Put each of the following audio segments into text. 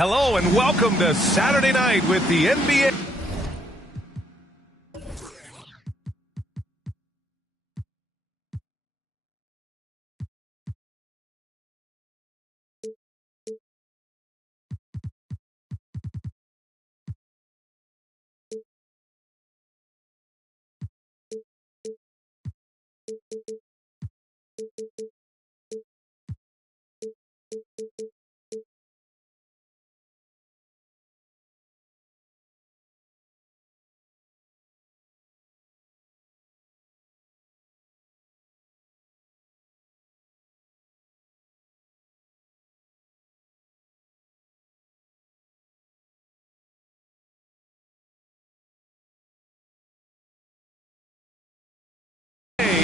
Hello and welcome to Saturday Night with the NBA.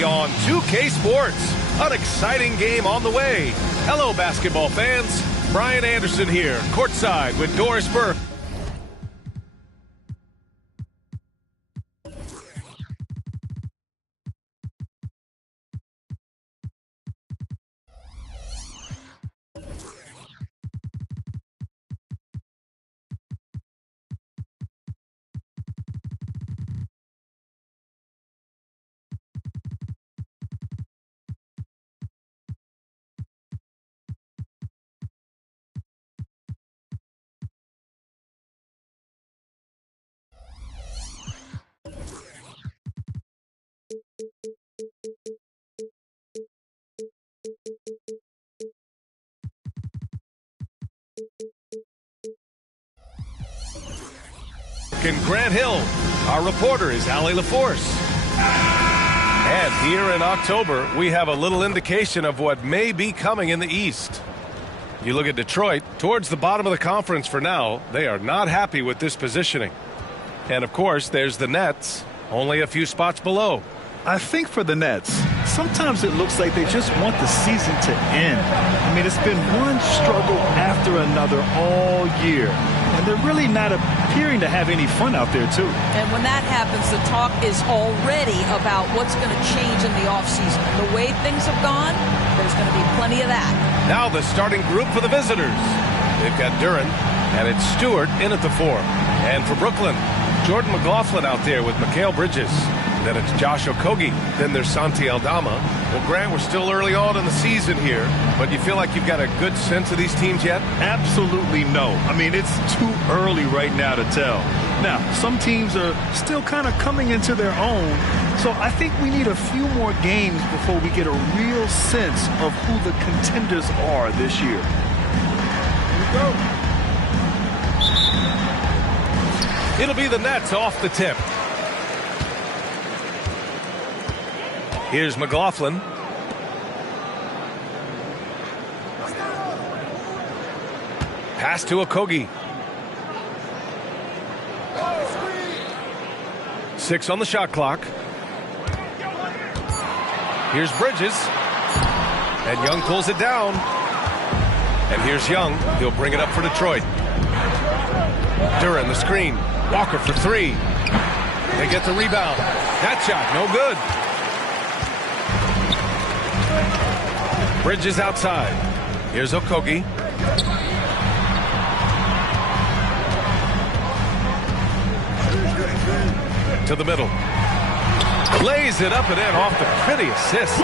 On 2K Sports, an exciting game on the way. Hello, basketball fans. Brian Anderson here, courtside with Doris Burke. In Grant Hill, our reporter is Allie LaForce. And here in October, we have a little indication of what may be coming in the East. You look at Detroit, towards the bottom of the conference for now. They are not happy with this positioning. And of course, there's the Nets, only a few spots below. I think for the Nets, sometimes it looks like they just want the season to end. I mean, it's been one struggle after another all year. And they're really not appearing to have any fun out there, too. And when that happens, the talk is already about what's going to change in the offseason. The way things have gone, there's going to be plenty of that. Now the starting group for the visitors. They've got Duren, and it's Stewart in at the 4. And for Brooklyn, Jordan McLaughlin out there with Mikal Bridges. Then it's Josh Okogie. Then there's Santi Aldama. Well, Grant, we're still early on in the season here, but you feel like you've got a good sense of these teams yet? Absolutely no. I mean, it's too early right now to tell. Now, some teams are still kind of coming into their own, so I think we need a few more games before we get a real sense of who the contenders are this year. Here we go. It'll be the Nets off the tip. Here's McLaughlin. Pass to Okogie. 6 on the shot clock. Here's Bridges. And Young pulls it down. And here's Young. He'll bring it up for Detroit. Duren the screen. Walker for 3. They get the rebound. That shot, no good. Bridges outside. Here's Okogie. To the middle. Lays it up and in off the pretty assist.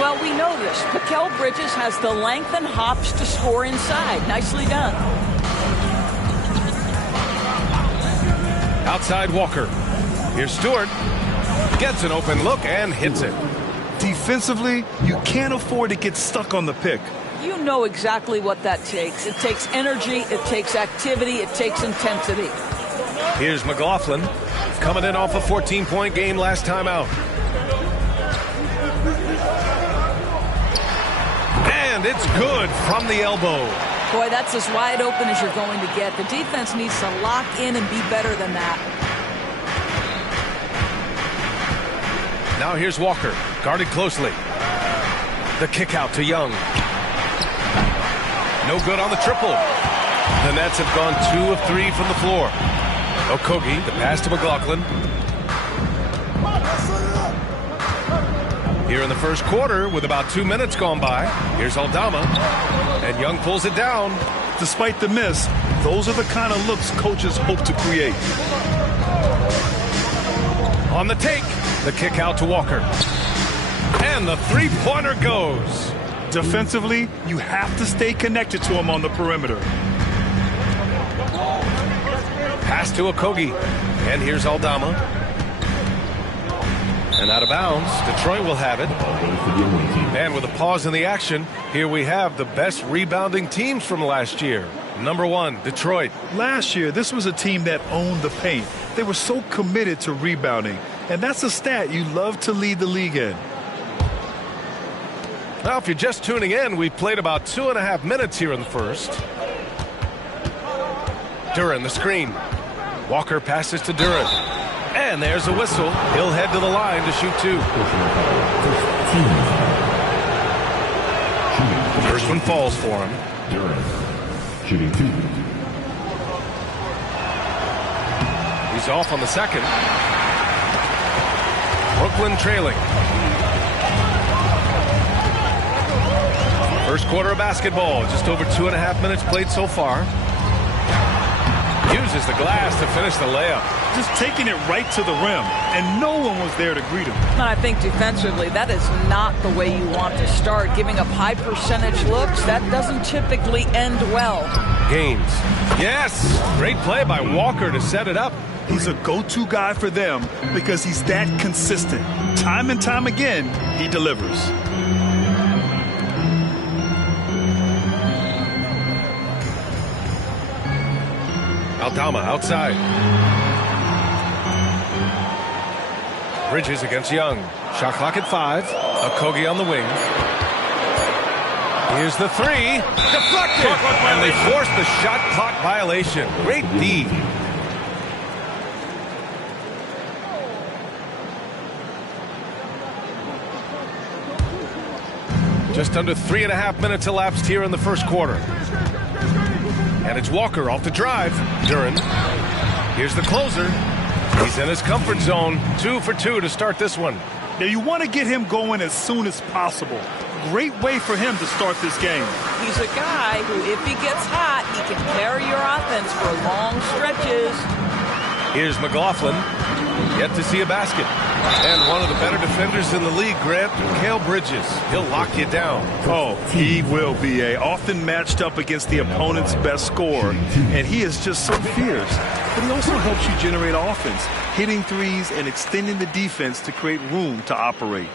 Well, we know this. Mikal Bridges has the length and hops to score inside. Nicely done. Outside Walker. Here's Stewart. Gets an open look and hits it. Defensively, you can't afford to get stuck on the pick. You know exactly what that takes. It takes energy, it takes activity, it takes intensity. Here's McLaughlin, coming in off a 14-point game last time out. And it's good from the elbow. Boy, that's as wide open as you're going to get. The defense needs to lock in and be better than that. Now here's Walker, guarded closely. The kick out to Young. No good on the triple. The Nets have gone 2 of 3 from the floor. Okogie, the pass to McLaughlin. Here in the first quarter, with about 2 minutes gone by, here's Aldama. And Young pulls it down. Despite the miss, Those are the kind of looks coaches hope to create. On the take, the kick out to Walker. And the three-pointer goes. Defensively, you have to stay connected to him on the perimeter. Pass to Okogie. And here's Aldama. And out of bounds, Detroit will have it. And with a pause in the action, here we have the best rebounding teams from last year. Number 1, Detroit. Last year, this was a team that owned the paint. They were so committed to rebounding. And that's a stat you love to lead the league in. Now, if you're just tuning in, we've played about 2.5 minutes here in the first. Duren, the screen. Walker passes to Duren. And there's a whistle. He'll head to the line to shoot 2. First one falls for him. Duren, shooting 2. He's off on the second. Brooklyn trailing. First quarter of basketball. Just over 2.5 minutes played so far. Uses the glass to finish the layup. Just taking it right to the rim, and no one was there to greet him. I think defensively, that is not the way you want to start. Giving up high percentage looks, that doesn't typically end well. Gaines. Yes! Great play by Walker to set it up. He's a go-to guy for them because he's that consistent. Time and time again, he delivers. Aldama outside. Bridges against Young. Shot clock at 5. Okogie on the wing. Here's the 3. Deflected! And they forced the shot clock violation. Great D. Just under 3.5 minutes elapsed here in the first quarter. And it's Walker off the drive. Duren. Here's the closer. He's in his comfort zone. 2 for 2 to start this one. Now you want to get him going as soon as possible. Great way for him to start this game. He's a guy who, if he gets hot, he can carry your offense for long stretches. Here's McLaughlin. Yet to see a basket. And one of the better defenders in the league, Grant, Mikal Bridges. He'll lock you down. Oh, he will be often matched up against the opponent's best scorer. And he is just so fierce. But he also helps you generate offense, hitting threes and extending the defense to create room to operate.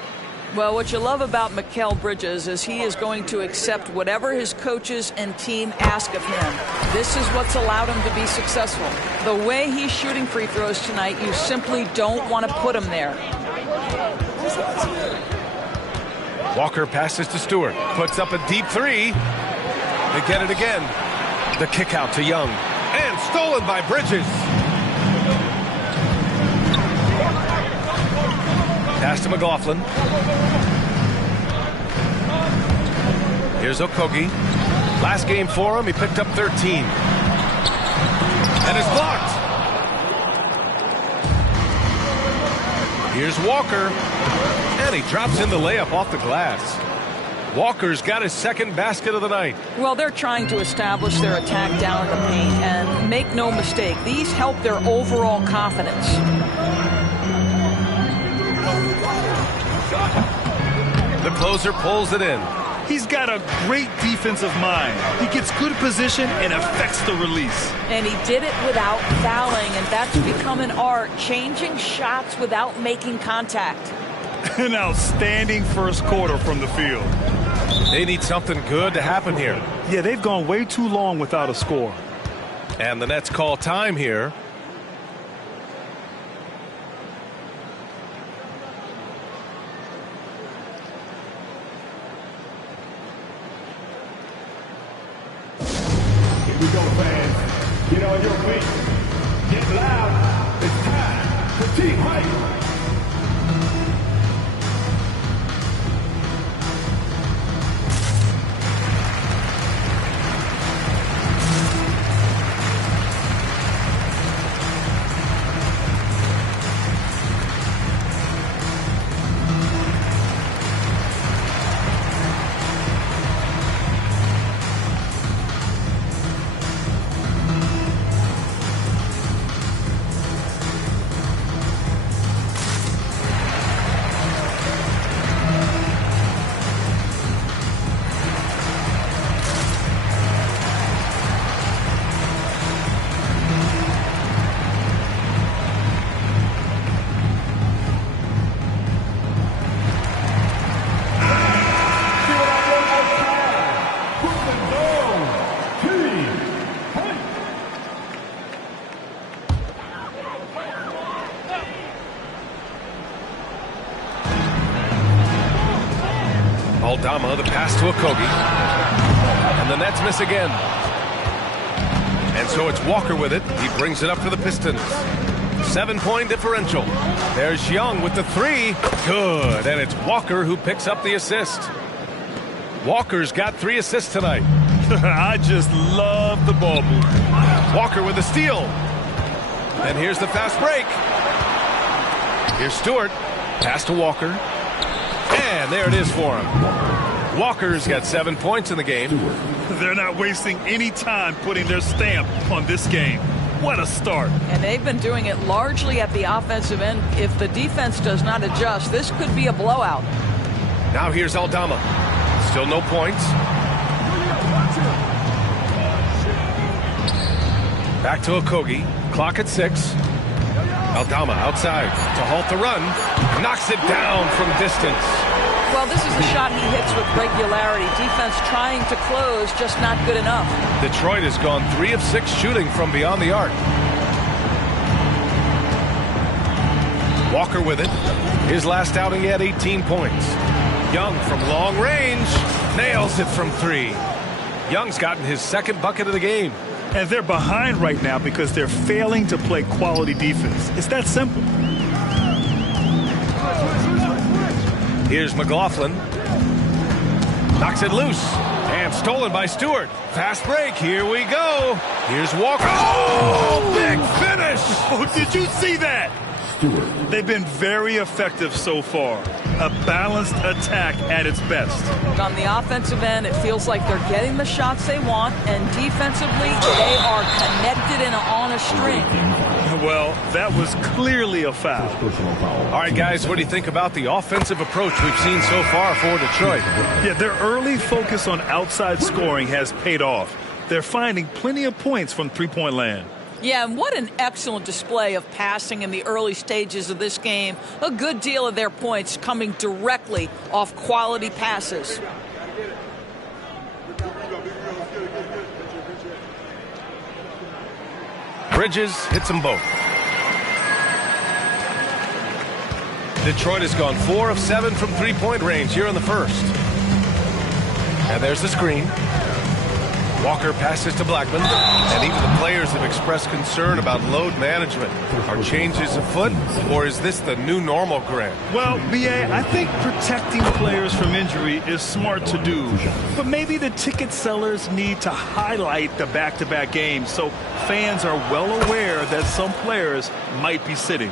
Well, what you love about Mikal Bridges is he is going to accept whatever his coaches and team ask of him. This is what's allowed him to be successful. The way he's shooting free throws tonight, you simply don't want to put him there. Walker passes to Stewart. Puts up a deep 3. They get it again. The kick out to Young. And stolen by Bridges. Pass to McLaughlin. Here's Okogie. Last game for him, he picked up 13. And it's blocked. Here's Walker. And he drops in the layup off the glass. Walker's got his second basket of the night. Well, they're trying to establish their attack down in the paint. And make no mistake, these help their overall confidence. The closer pulls it in. He's got a great defensive mind. He gets good position and affects the release. And he did it without fouling, and that's become an art, changing shots without making contact. An outstanding first quarter from the field. They need something good to happen here. Yeah, they've gone way too long without a score. And the Nets call time here. Here we go, fans. Get on your feet. Get loud. It's time for team hype. Aldama, the pass to Okogie. And the Nets miss again. And so it's Walker with it. He brings it up for the Pistons. 7-point differential. There's Young with the three. Good. And it's Walker who picks up the assist. Walker's got 3 assists tonight. I just love the ball movement. Walker with the steal. And here's the fast break. Here's Stewart. Pass to Walker. And there it is for him. Walker's got 7 points in the game. They're not wasting any time putting their stamp on this game. What a start. And they've been doing it largely at the offensive end. If the defense does not adjust, this could be a blowout. Now here's Aldama. Still no points. Back to Okogie. Clock at 6. Aldama outside to halt the run. Knocks it down from distance. Well, this is a shot he hits with regularity. Defense trying to close, just not good enough. Detroit has gone 3 of 6 shooting from beyond the arc. Walker with it. His last outing, he had 18 points. Young from long range nails it from 3. Young's gotten his 2nd bucket of the game. And they're behind right now because they're failing to play quality defense. It's that simple. Here's McLaughlin. Knocks it loose. And stolen by Stewart. Fast break. Here we go. Here's Walker. Oh, big finish. Oh, did you see that? Stewart. They've been very effective so far. A balanced attack at its best. On the offensive end, it feels like they're getting the shots they want, and defensively, they are connected and on a string. Well, that was clearly a foul. All right, guys, what do you think about the offensive approach we've seen so far for Detroit? Yeah, their early focus on outside scoring has paid off. They're finding plenty of points from three-point land. Yeah, and what an excellent display of passing in the early stages of this game. A good deal of their points coming directly off quality passes. Bridges hits them both. Detroit has gone 4 of 7 from three-point range here in the first. And there's the screen. Walker passes to Blackman, and even the players have expressed concern about load management. Are changes afoot, or is this the new normal, Grant? Well, B.A., I think protecting players from injury is smart to do. But maybe the ticket sellers need to highlight the back-to-back games so fans are well aware that some players might be sitting.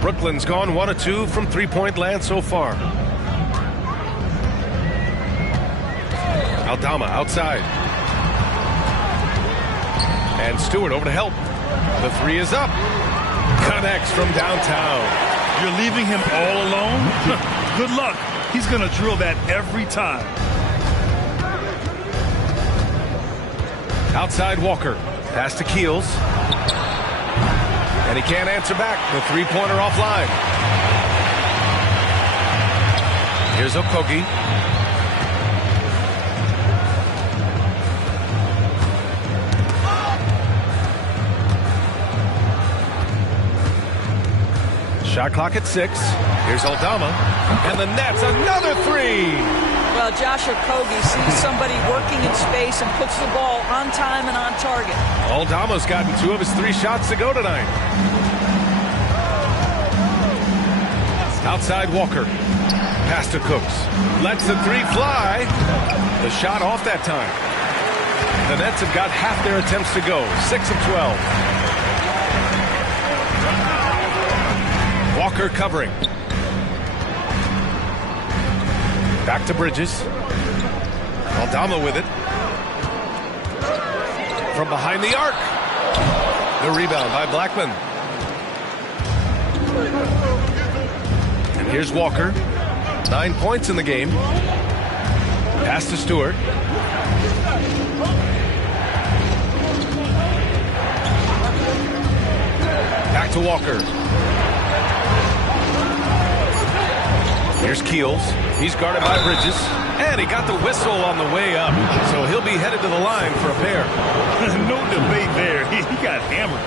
Brooklyn's gone 1 of 2 from three-point land so far. Aldama outside. And Stewart over to help. The 3 is up. Connects from downtown. You're leaving him all alone? Good luck. He's going to drill that every time. Outside Walker. Pass to Keels. And he can't answer back. The three-pointer offline. Here's Okogie. Shot clock at 6. Here's Aldama. And the Nets, another 3. Well, Josh Okogie sees somebody working in space and puts the ball on time and on target. Aldama's gotten 2 of his 3 shots to go tonight. Outside Walker. Pass to Cooks. Lets the 3 fly. The shot off that time. The Nets have got half their attempts to go. 6 of 12. Walker covering. Back to Bridges. Aldama with it. From behind the arc. The rebound by Blackman. And here's Walker. 9 points in the game. Pass to Stewart. Back to Walker. Here's Keels. He's guarded by Bridges. And he got the whistle on the way up. So he'll be headed to the line for a pair. No debate there. He got hammered.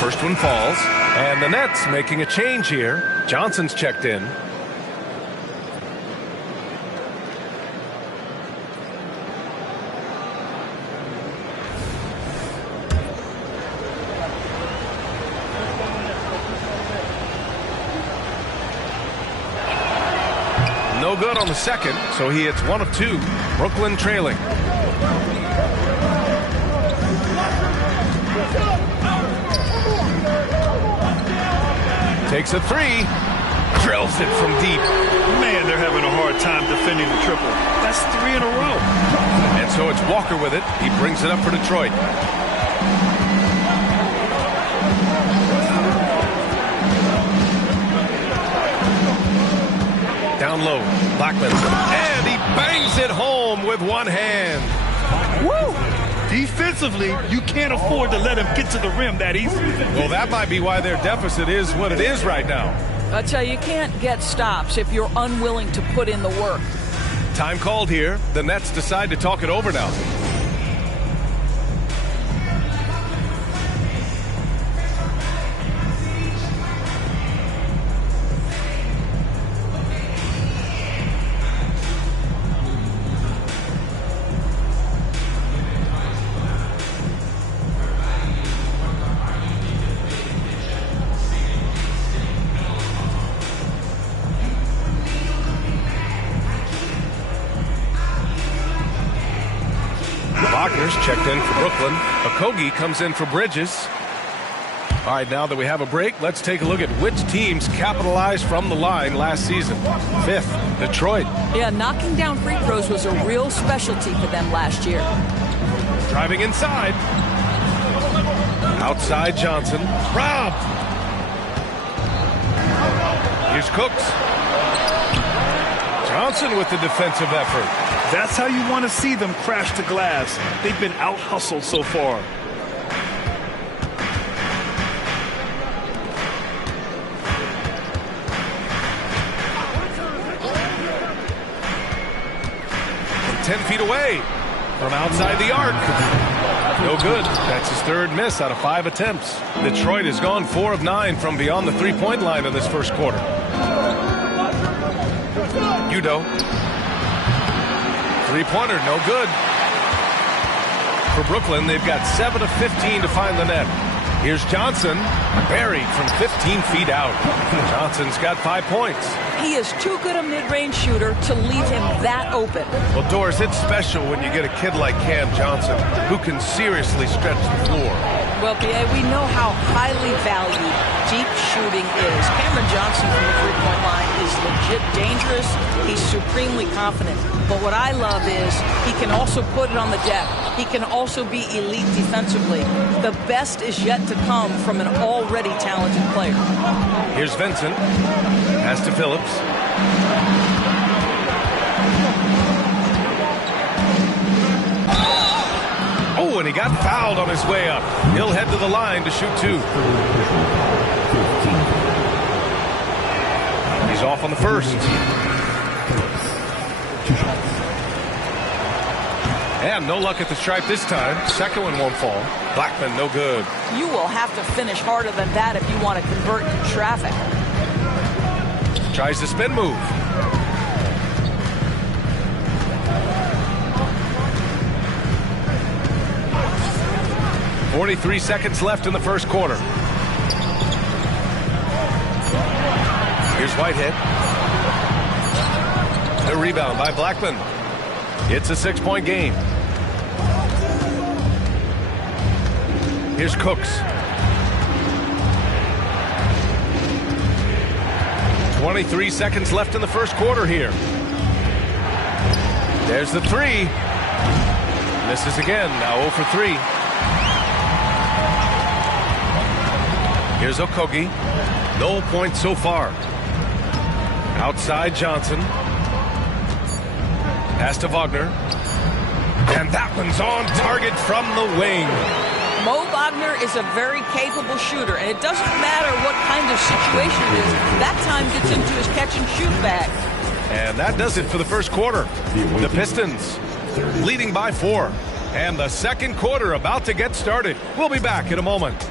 First one falls. And the Nets making a change here. Johnson's checked in. No good on the second, so he hits 1 of 2. Brooklyn trailing. Takes a 3. Drills it from deep. Man, they're having a hard time defending the triple. That's 3 in a row. And so it's Walker with it. He brings it up for Detroit. Down low, Blackman, and he bangs it home with one hand. Woo! Defensively, you can't afford to let him get to the rim that easily. Well, that might be why their deficit is what it is right now. I tell you, you can't get stops if you're unwilling to put in the work. Time called here. The Nets decide to talk it over now. Wagner's checked in for Brooklyn. Okogie comes in for Bridges. All right, now that we have a break, let's take a look at which teams capitalized from the line last season. 5th, Detroit. Yeah, knocking down free throws was a real specialty for them last year. Driving inside. Outside Johnson. Robbed. Here's Cooks. Johnson with the defensive effort. That's how you want to see them crash the glass. They've been out-hustled so far. From 10 feet away. From outside the arc. No good. That's his 3rd miss out of 5 attempts. Detroit has gone 4 of 9 from beyond the 3-point line in this first quarter. Udo. 3-pointer, no good. For Brooklyn, they've got 7 of 15 to find the net. Here's Johnson, buried from 15 feet out. Johnson's got 5 points. He is too good a mid-range shooter to leave him that open. Well, Doris, it's special when you get a kid like Cam Johnson who can seriously stretch the floor. Well, B.A., we know how highly valued deep shooting is. Cameron Johnson from the 3-point line is legit dangerous. He's supremely confident. But what I love is he can also put it on the deck. He can also be elite defensively. The best is yet to come from an already talented player. Here's Vincent. Pass to Phillips. Oh, and he got fouled on his way up. He'll head to the line to shoot 2. He's off on the first. And no luck at the stripe this time. Second one won't fall. Blackman, no good. You will have to finish harder than that if you want to convert in traffic. Tries the spin move. .43 seconds left in the first quarter. Here's Whitehead. The rebound by Blackman. It's a 6-point game. Here's Cooks. 23 seconds left in the first quarter here. There's the 3. Misses again. Now 0 for 3. Here's Okogie. No points so far. Outside Johnson. Pass to Wagner. And that one's on target from the wing. Mo Wagner is a very capable shooter, and it doesn't matter what kind of situation it is. That time gets into his catch-and-shoot bag. And that does it for the first quarter. The Pistons leading by 4. And the second quarter about to get started. We'll be back in a moment.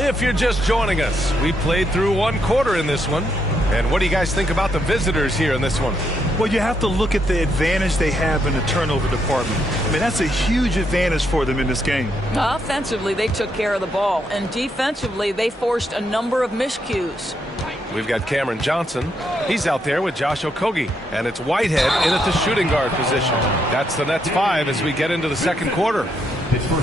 If you're just joining us, we played through one quarter in this one. And what do you guys think about the visitors here in this one? Well, you have to look at the advantage they have in the turnover department. I mean, that's a huge advantage for them in this game. Offensively, they took care of the ball. And defensively, they forced a number of miscues. We've got Cameron Johnson. He's out there with Josh Okogie. And it's Whitehead in at the shooting guard position. That's the Nets 5 as we get into the second quarter.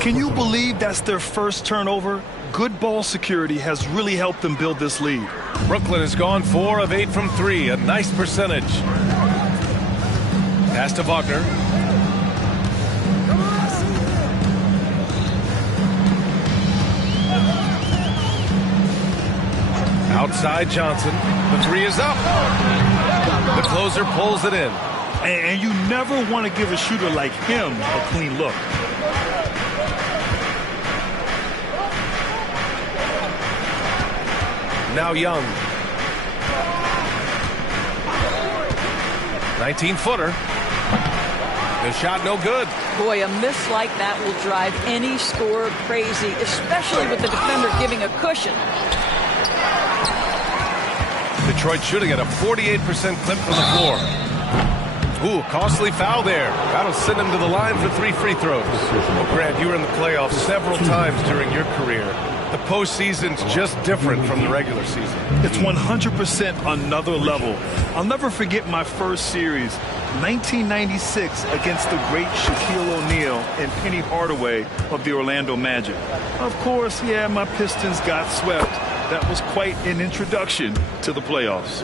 Can you believe that's their first turnover? Good ball security has really helped them build this lead. Brooklyn has gone 4 of 8 from 3. A nice percentage. Pass to Wagner. Outside Johnson. The 3 is up. The closer pulls it in. And you never want to give a shooter like him a clean look. Now Young. 19-footer. The shot no good. Boy, a miss like that will drive any scorer crazy, especially with the defender giving a cushion. Detroit shooting at a 48% clip from the floor. Ooh, costly foul there. That'll send him to the line for 3 free throws. Well, Grant, you were in the playoffs several times during your career. The postseason's just different from the regular season. It's 100% another level. I'll never forget my first series, 1996, against the great Shaquille O'Neal and Penny Hardaway of the Orlando Magic. Of course, yeah, my Pistons got swept. That was quite an introduction to the playoffs.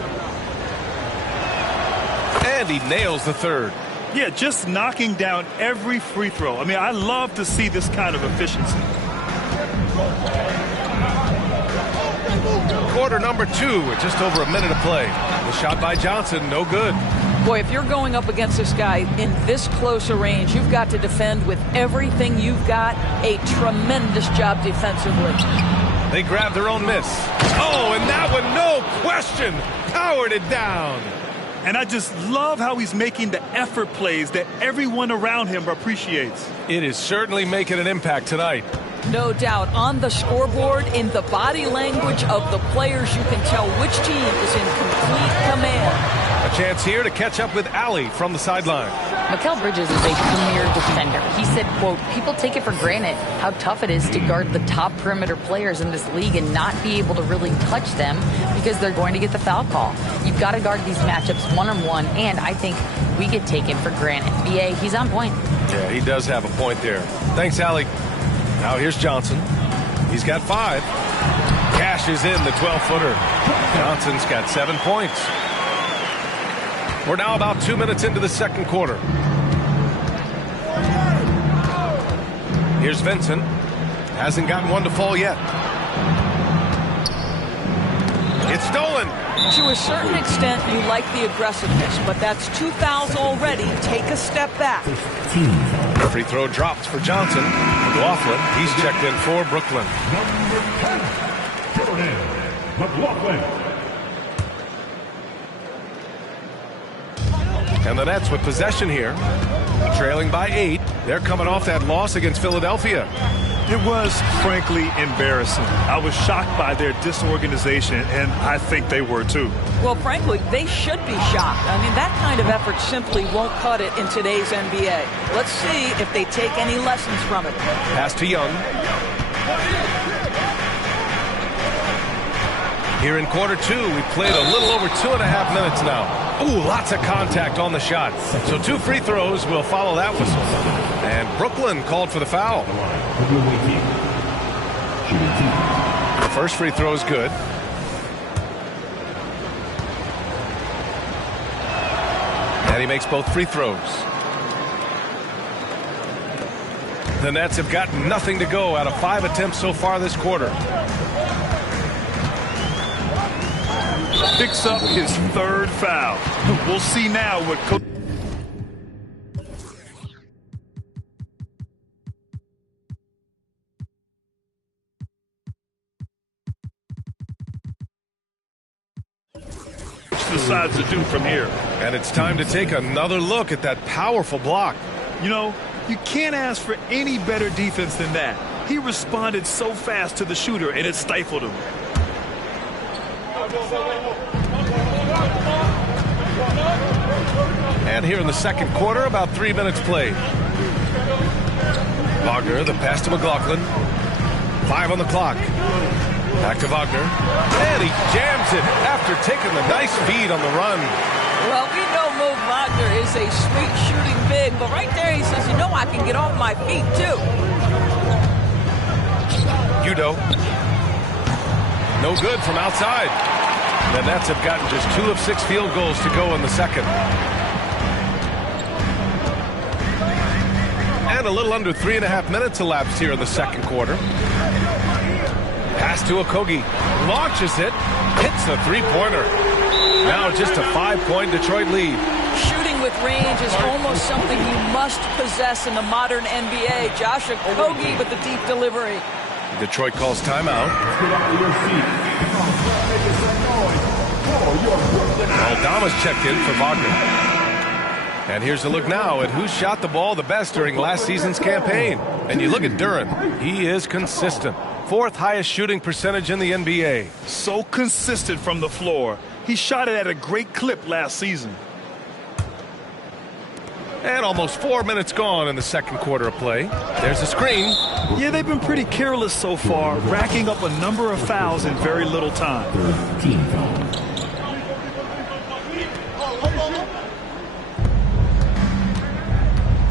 And he nails the third. Yeah, just knocking down every free throw. I mean, I love to see this kind of efficiency. Quarter number 2 with just over a minute to play. The shot by Johnson, no good. Boy, if you're going up against this guy in this close a range, you've got to defend with everything you've got. A tremendous job defensively. They grab their own miss. Oh, and that one, no question, powered it down. And I just love how he's making the effort plays that everyone around him appreciates. It is certainly making an impact tonight. No doubt. On the scoreboard, in the body language of the players, you can tell which team is in complete command. A chance here to catch up with Allie from the sideline. Mikal Bridges is a premier defender. He said, quote, people take it for granted how tough it is to guard the top perimeter players in this league and not be able to really touch them because they're going to get the foul call. You've got to guard these matchups one-on-one, and I think we get taken for granted. BA, he's on point. Yeah, he does have a point there. Thanks, Allie. Now here's Johnson. He's got 5. Cashes in the 12-footer. Johnson's got 7 points. We're now about 2 minutes into the second quarter. Here's Vincent. Hasn't gotten one to fall yet. It's stolen. To a certain extent, you like the aggressiveness, but that's 2 fouls already. Take a step back. Free throw drops for Johnson. McLaughlin, he's checked in for Brooklyn. Number 10, Jordan McLaughlin. And the Nets with possession here, trailing by 8. They're coming off that loss against Philadelphia. It was, frankly, embarrassing. I was shocked by their disorganization, and I think they were too. Well, frankly, they should be shocked. I mean, that kind of effort simply won't cut it in today's NBA. Let's see if they take any lessons from it. Pass to Young. Here in quarter 2, we played a little over 2.5 minutes now. Ooh, lots of contact on the shot. So 2 free throws will follow that whistle. And Brooklyn called for the foul. The first free throw is good. And he makes both free throws. The Nets have got nothing to go out of 5 attempts so far this quarter. Picks up his 3rd foul. We'll see now what coach. Decides to do from here. And it's time to take another look at that powerful block. You know, you can't ask for any better defense than that. He responded so fast to the shooter, and it stifled him. And here in the second quarter, about 3 minutes played. Wagner, the pass to McLaughlin. 5 on the clock. Back to Wagner. And he jams it after taking the nice feed on the run. Well, we know Mo Wagner is a sweet shooting big, but right there he says, you know, I can get off my feet too. Udo. No good from outside. The Nets have gotten just 2 of 6 field goals to go in the second. And a little under 3.5 minutes elapsed here in the second quarter. Pass to Okogie. Launches it. Hits the three-pointer. Now just a 5-point Detroit lead. Shooting with range is almost something you must possess in the modern NBA. Josh Okogie with the deep delivery. Detroit calls timeout. Aldama's checked in for Wagner. And here's a look now at who shot the ball the best during last season's campaign. And you look at Duren. He is consistent. 4th highest shooting percentage in the NBA. So consistent from the floor. He shot it at a great clip last season. And almost 4 minutes gone in the second quarter of play. There's a screen. Yeah, they've been pretty careless so far, racking up a number of fouls in very little time.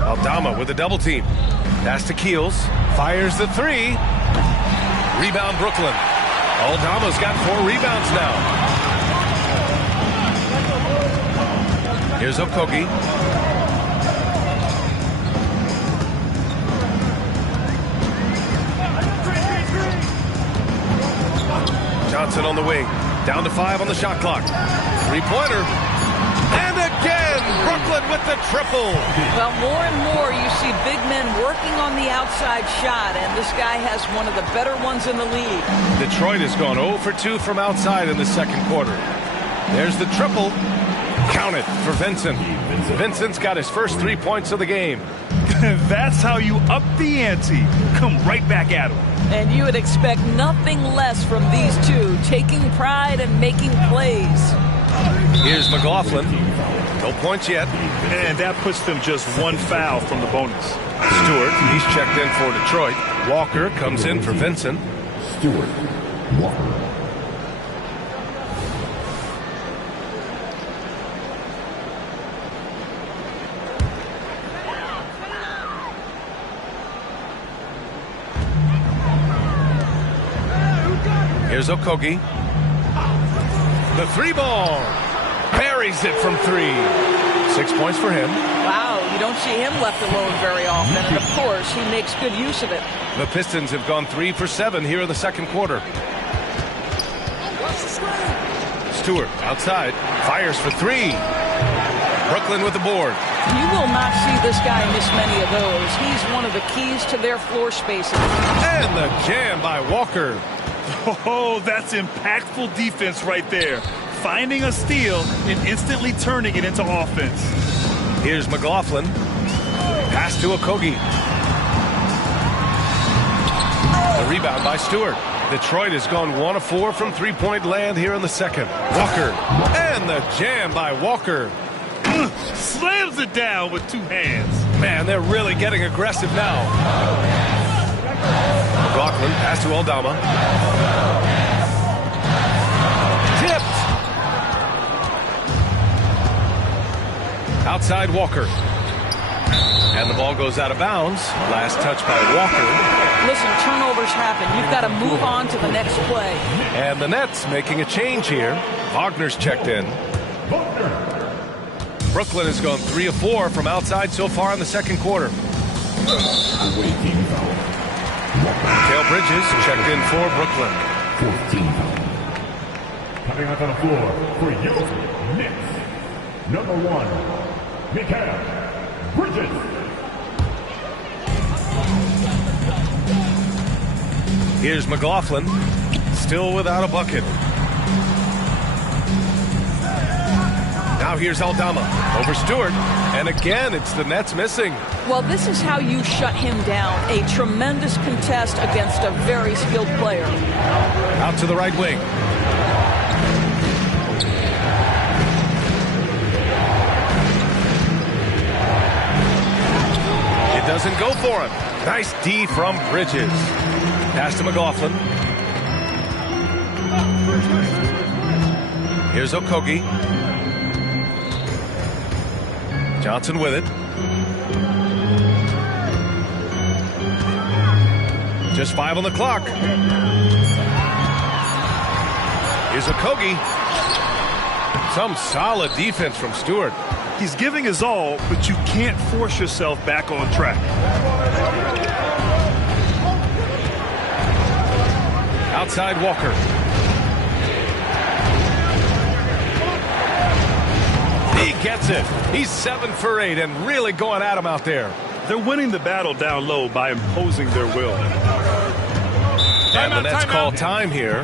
Aldama with a double team. Pass to Keels. Fires the 3. Rebound Brooklyn. Aldama's got 4 rebounds now. Here's Okogie. Johnson on the wing. Down to 5 on the shot clock. 3-pointer. And again, Brooklyn with the triple. Well, more and more you see big men working on the outside shot, and this guy has one of the better ones in the league. Detroit has gone 0 for 2 from outside in the second quarter. There's the triple. Count it for Vincent. Vincent's got his first 3 points of the game. That's how you up the ante. Come right back at him. And you would expect nothing less from these two, taking pride and making plays. Here's McLaughlin. No points yet. And that puts them just 1 foul from the bonus. Stewart, he's checked in for Detroit. Walker comes in for Vincent. Stewart. Walker. Here's Okogie. The 3-ball. Buries it from 3. 6 points for him. Wow, you don't see him left alone very often, and of course, he makes good use of it. The Pistons have gone 3 for 7 here in the second quarter. Stewart outside. Fires for 3. Brooklyn with the board. You will not see this guy miss many of those. He's one of the keys to their floor spacing. And the jam by Walker. Oh, that's impactful defense right there. Finding a steal and instantly turning it into offense. Here's McLaughlin. Pass to Okogie. The rebound by Stewart. Detroit has gone 1 of 4 from 3-point land here in the second. Walker. And the jam by Walker. Slams it down with 2 hands. Man, they're really getting aggressive now. McLaughlin, pass to Aldama. Tipped. Outside Walker. And the ball goes out of bounds. Last touch by Walker. Listen, turnovers happen. You've got to move on to the next play. And the Nets making a change here. Wagner's checked in. Brooklyn has gone 3 of 4 from outside so far in the second quarter. Mikal Bridges checked in for Brooklyn. 14. Coming out on the floor for your Knicks. Number 1, Mikal Bridges. Here's McLaughlin, still without a bucket. Now here's Aldama over Stewart. And again, it's the Nets missing. Well, this is how you shut him down. A tremendous contest against a very skilled player. Out to the right wing. It doesn't go for him. Nice D from Bridges. Pass to McLaughlin. Here's Okogie. Johnson with it. Just 5 on the clock. Here's Okogie. Some solid defense from Stewart. He's giving his all, but you can't force yourself back on track. Outside Walker. He gets it. He's 7 for 8 and really going at him out there. They're winning the battle down low by imposing their will. And the Nets call time here.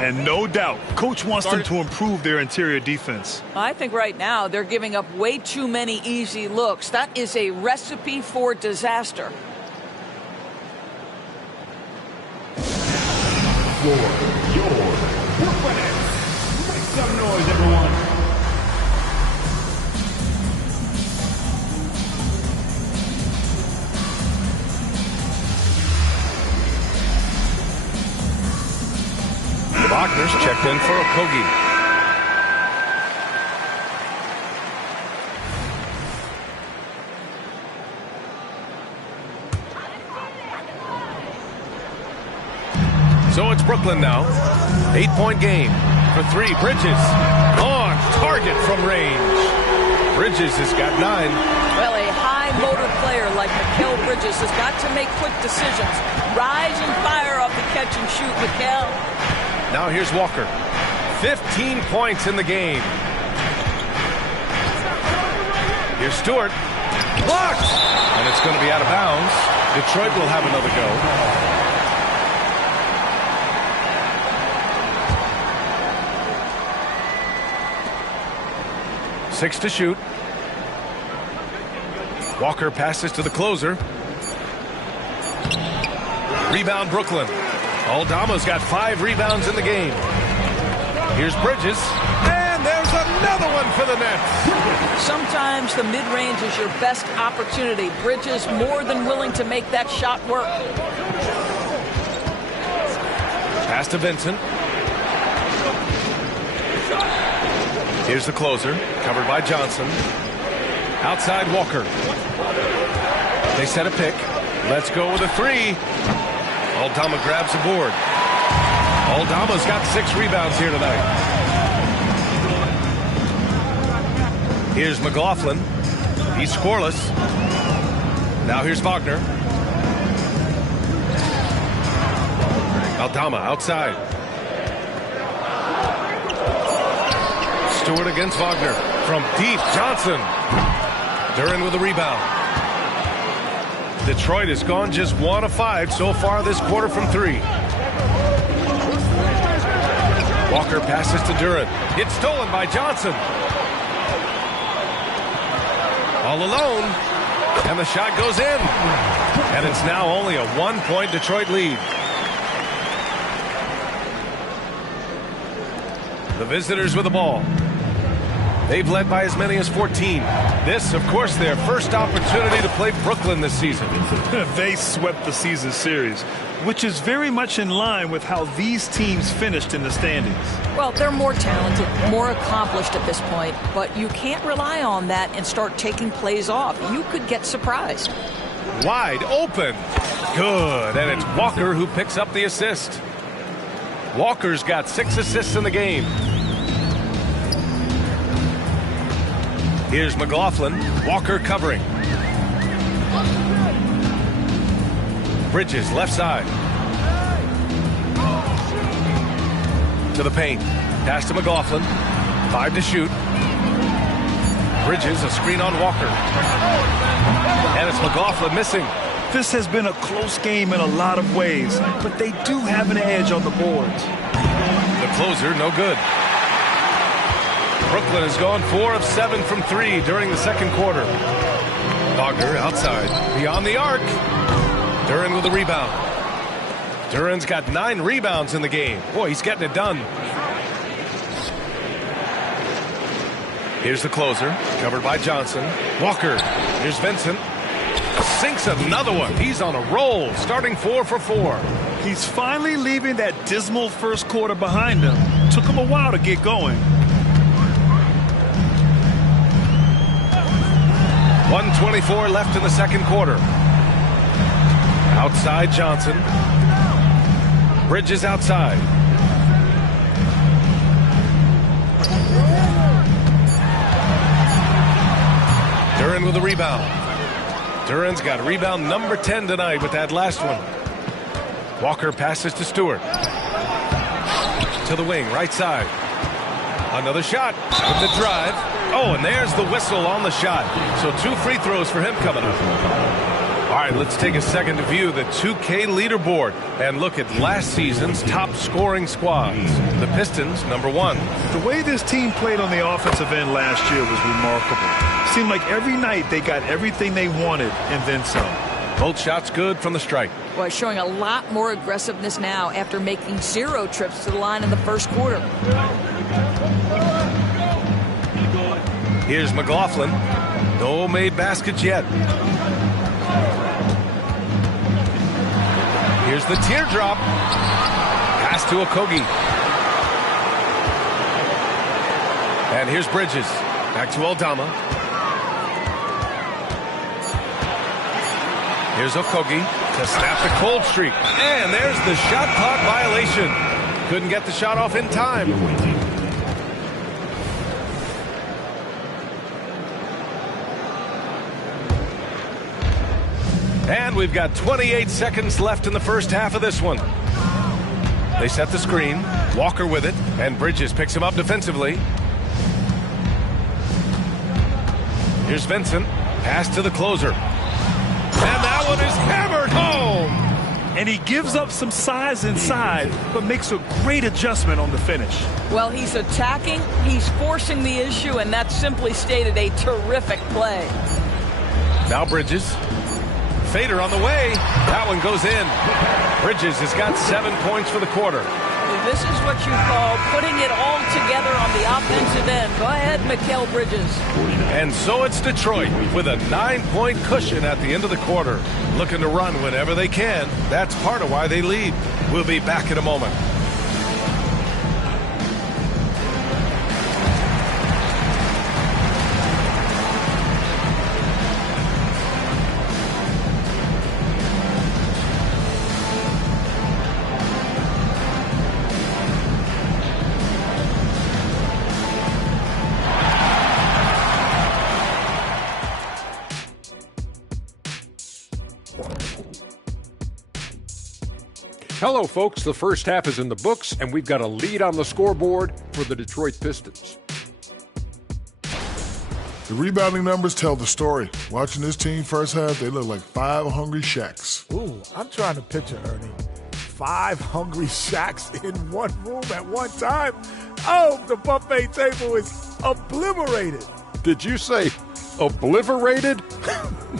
And no doubt, Coach wants them to improve their interior defense. I think right now they're giving up way too many easy looks. That is a recipe for disaster. For your Brooklyn Nets. Make some noise, everyone. Wagner's checked in for Okogie. So it's Brooklyn now. 8-point game for 3. Bridges on target from range. Bridges has got 9. Well, a high-motor player like Mikal Bridges has got to make quick decisions. Rise and fire off the catch and shoot, Mikal. Now here's Walker. 15 points in the game. Here's Stewart. Blocked! And it's going to be out of bounds. Detroit will have another go. Six to shoot. Walker passes to the closer. Rebound Brooklyn. Aldama's got 5 rebounds in the game. Here's Bridges. And there's another one for the Nets. Sometimes the mid-range is your best opportunity. Bridges more than willing to make that shot work. Pass to Vincent. Here's the closer, covered by Johnson. Outside Walker. They set a pick. Let's go with a 3. Aldama grabs a board. Aldama's got 6 rebounds here tonight. Here's McLaughlin. He's scoreless. Now here's Wagner. Aldama outside. Stewart against Wagner. From deep, Johnson. Duran with a rebound. Detroit has gone just 1 of 5 so far this quarter from 3. Walker passes to Duran. It's stolen by Johnson. All alone. And the shot goes in. And it's now only a 1-point Detroit lead. The visitors with the ball. They've led by as many as 14. This, of course, their first opportunity to play Brooklyn this season. They swept the season series, which is very much in line with how these teams finished in the standings. Well, they're more talented, more accomplished at this point, but you can't rely on that and start taking plays off. You could get surprised. Wide open. Good. And it's Walker who picks up the assist. Walker's got 6 assists in the game. Here's McLaughlin. Walker covering. Bridges left side. To the paint. Pass to McLaughlin. 5 to shoot. Bridges a screen on Walker. And it's McLaughlin missing. This has been a close game in a lot of ways, but they do have an edge on the boards. The closer, no good. Brooklyn has gone 4 of 7 from 3 during the second quarter. Wagner outside, beyond the arc. Duran with a rebound. Duran's got 9 rebounds in the game. Boy, he's getting it done. Here's the closer, covered by Johnson. Walker, here's Vincent. Sinks another one. He's on a roll, starting 4 for 4. He's finally leaving that dismal first quarter behind him. Took him a while to get going. 1:24 left in the second quarter. Outside Johnson. Bridges outside. Duran with a rebound. Duran's got rebound number 10 tonight with that last one. Walker passes to Stewart. To the wing, right side. Another shot with the drive. Oh, and there's the whistle on the shot. So 2 free throws for him coming up. All right, let's take a second to view the 2K leaderboard and look at last season's top scoring squads. The Pistons, number 1. The way this team played on the offensive end last year was remarkable. Seemed like every night they got everything they wanted and then some. Both shots good from the stripe. Well, showing a lot more aggressiveness now after making 0 trips to the line in the first quarter. Here's McLaughlin. No made baskets yet. Here's the teardrop. Pass to Okogie. And here's Bridges. Back to Aldama. Here's Okogie to snap the cold streak. And there's the shot clock violation. Couldn't get the shot off in time. And we've got 28 seconds left in the first half of this one. They set the screen. Walker with it. And Bridges picks him up defensively. Here's Vincent. Pass to the closer. And that one is hammered home. And he gives up some size inside, but makes a great adjustment on the finish. Well, he's attacking, he's forcing the issue, and that's simply stated a terrific play. Now Bridges. Fader on the way. That one goes in. Bridges has got 7 points for the quarter. This is what you call putting it all together on the offensive end. Go ahead, Mikal Bridges. And so it's Detroit with a 9-point cushion at the end of the quarter. Looking to run whenever they can. That's part of why they lead. We'll be back in a moment. Hello, folks. The first half is in the books, and we've got a lead on the scoreboard for the Detroit Pistons. The rebounding numbers tell the story. Watching this team first half, they look like 5 hungry Shaqs. Ooh, I'm trying to picture, Ernie. 5 hungry Shaqs in one room at one time. Oh, the buffet table is obliterated. Did you say obliterated?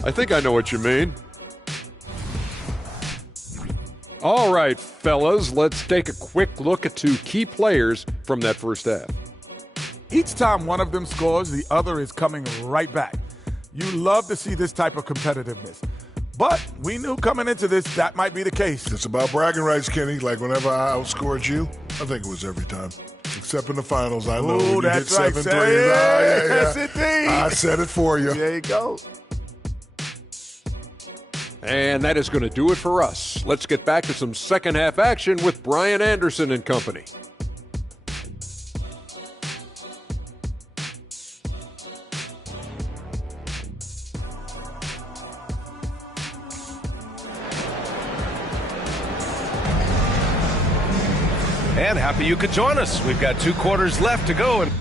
I think I know what you mean. All right, fellas, let's take a quick look at 2 key players from that first half. Each time one of them scores, the other is coming right back. You love to see this type of competitiveness. But we knew coming into this that might be the case. It's about bragging rights, Kenny. Like whenever I outscored you, I think it was every time. Except in the finals, I know. Ooh, when that's you hit right. 7 threes. Yes, indeed. I said it for you. There you go. And that is going to do it for us. Let's get back to some second half action with Brian Anderson and company. And happy you could join us. We've got 2 quarters left to go. And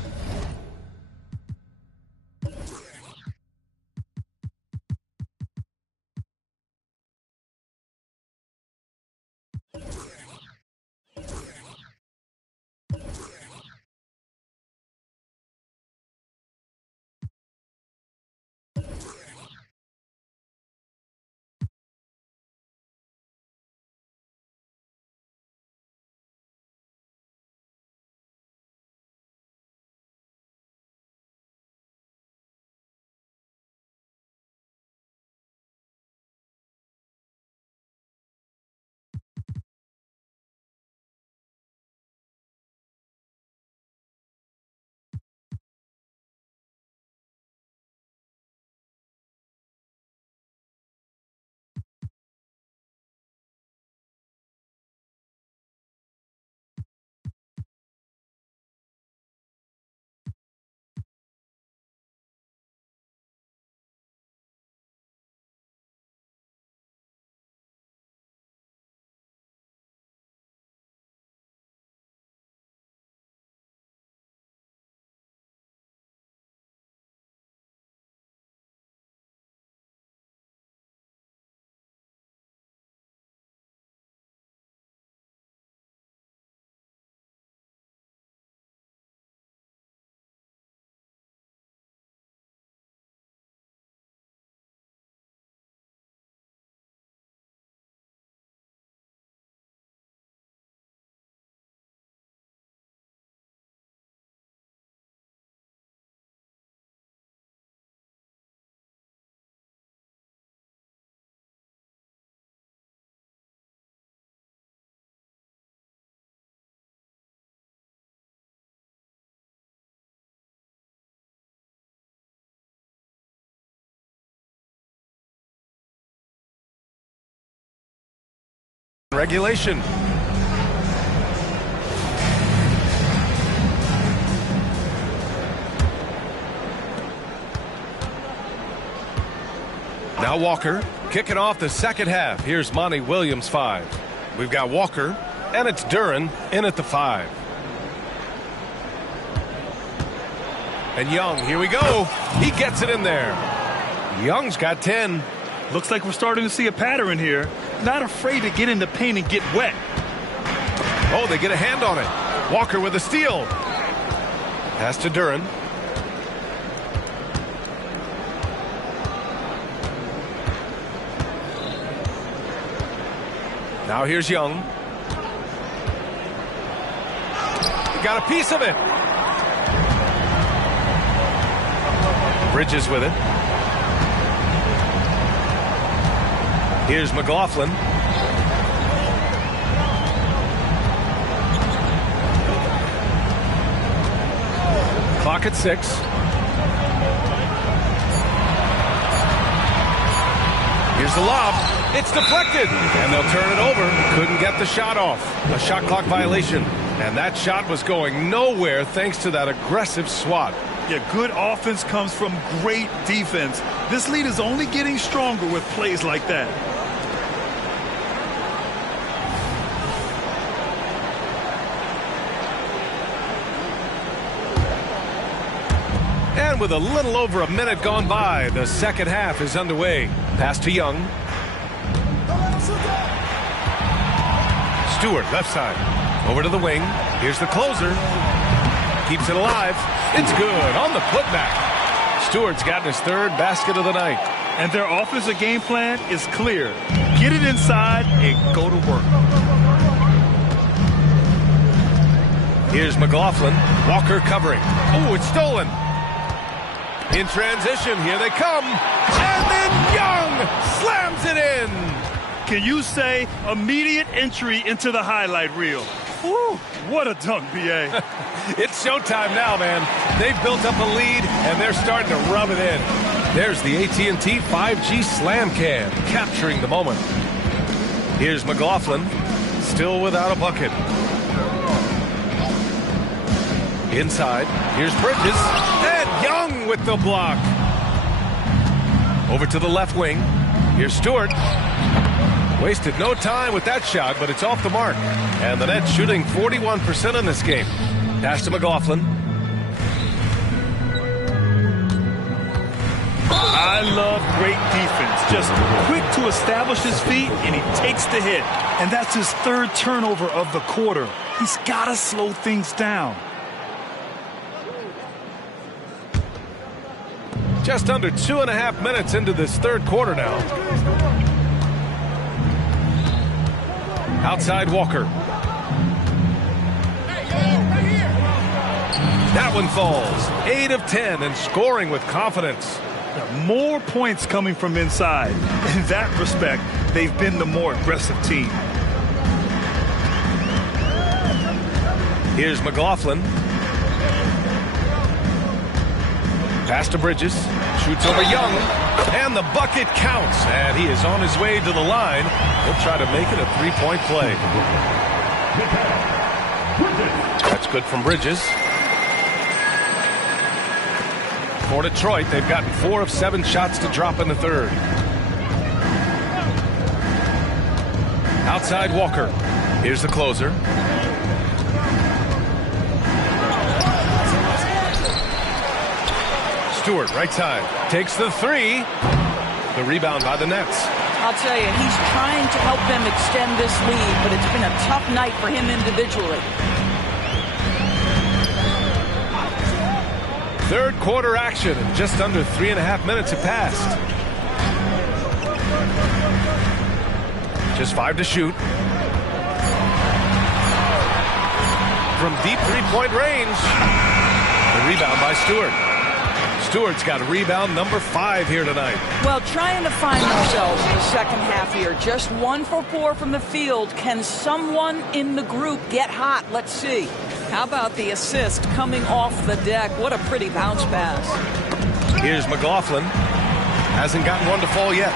regulation. Now Walker kicking off the second half. Here's Monty Williams 5. We've got Walker, and it's Duren in at the 5. And Young, here we go. He gets it in there. Young's got 10. Looks like we're starting to see a pattern here. Not afraid to get in the paint and get wet. Oh, they get a hand on it. Walker with a steal. Pass to Duren. Now here's Young. He got a piece of it. Bridges with it. Here's McLaughlin. Clock at 6. Here's the lob. It's deflected, and they'll turn it over. Couldn't get the shot off. A shot clock violation. And that shot was going nowhere thanks to that aggressive swat. Yeah, good offense comes from great defense. This lead is only getting stronger with plays like that. And with a little over a minute gone by, the second half is underway. Pass to Young. Stewart, left side. Over to the wing. Here's the closer. Keeps it alive. It's good on the putback. Stewart's gotten his third basket of the night. And their offensive game plan is clear. Get it inside and go to work. Here's McLaughlin. Walker covering. Oh, it's stolen. In transition, here they come. And then Young slams it in. Can you say immediate entry into the highlight reel? Woo, what a dunk, B.A. It's showtime now, man. They've built up a lead, and they're starting to rub it in. There's the AT&T 5G Slam Can, capturing the moment. Here's McLaughlin, still without a bucket. Inside, here's Bridges, and Young with the block. Over to the left wing. Here's Stewart. Wasted no time with that shot, but it's off the mark. And the Nets shooting 41% in this game. Pass to McLaughlin. I love great defense. Just quick to establish his feet, and he takes the hit. And that's his third turnover of the quarter. He's got to slow things down. Just under 2.5 minutes into this third quarter now. Outside Walker. That one falls. 8 of 10 and scoring with confidence. More points coming from inside. In that respect, they've been the more aggressive team. Here's McLaughlin. Pass to Bridges. Shoots over Young. And the bucket counts. And he is on his way to the line. He'll try to make it a three-point play. That's good from Bridges. For Detroit, they've gotten 4 of 7 shots to drop in the third. Outside Walker. Here's the closer. Stewart, right side. Takes the 3. The rebound by the Nets. I'll tell you, he's trying to help them extend this lead, but it's been a tough night for him individually. Third quarter action, and just under 3.5 minutes have passed. Just 5 to shoot. From deep three-point range. The rebound by Stewart. Stewart's got rebound number 5 here tonight. Well, trying to find themselves in the second half here. Just 1 for 4 from the field. Can someone in the group get hot? Let's see. How about the assist coming off the deck? What a pretty bounce pass. Here's McLaughlin. Hasn't gotten one to fall yet.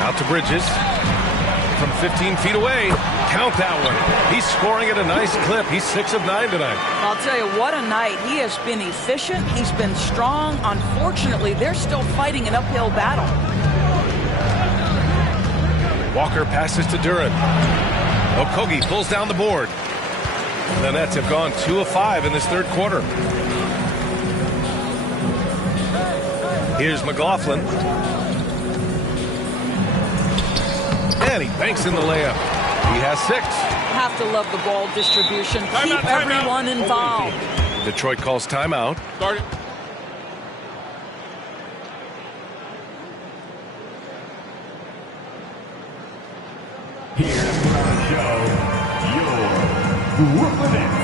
Out to Bridges. From 15 feet away. Count that one. He's scoring at a nice clip. He's 6 of 9 tonight. I'll tell you, what a night. He has been efficient. He's been strong. Unfortunately, they're still fighting an uphill battle. Walker passes to Duran. Okogie pulls down the board. The Nets have gone 2 of 5 in this third quarter. Here's McLaughlin. And he banks in the layup. He has 6. Have to love the ball distribution. Keep everyone involved. Detroit calls timeout. Start it. Here's the show, your Brooklyn Nets.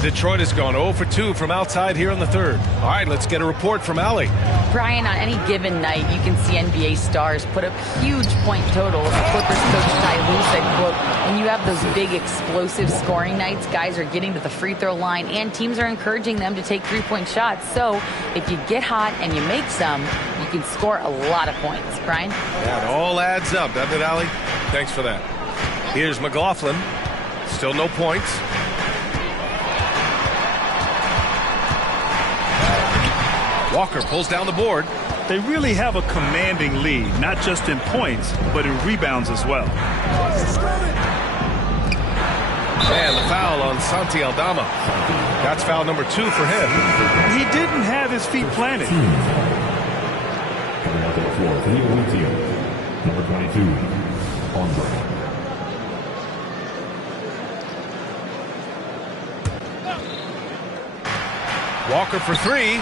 Detroit has gone 0 for 2 from outside here in the third. All right, let's get a report from Allie. Brian, on any given night, you can see NBA stars put up huge point totals. Clippers coach Ty Lue said, quote, when you have those big explosive scoring nights, guys are getting to the free throw line and teams are encouraging them to take three-point shots. So if you get hot and you make some, you can score a lot of points. Brian? Yeah, it all adds up, doesn't it, Allie? Thanks for that. Here's McLaughlin. Still no points. Walker pulls down the board. They really have a commanding lead, not just in points, but in rebounds as well. And the foul on Santi Aldama. That's foul number 2 for him. He didn't have his feet planted. Coming out to the floor for the away team, number 22, Andre. Walker for 3.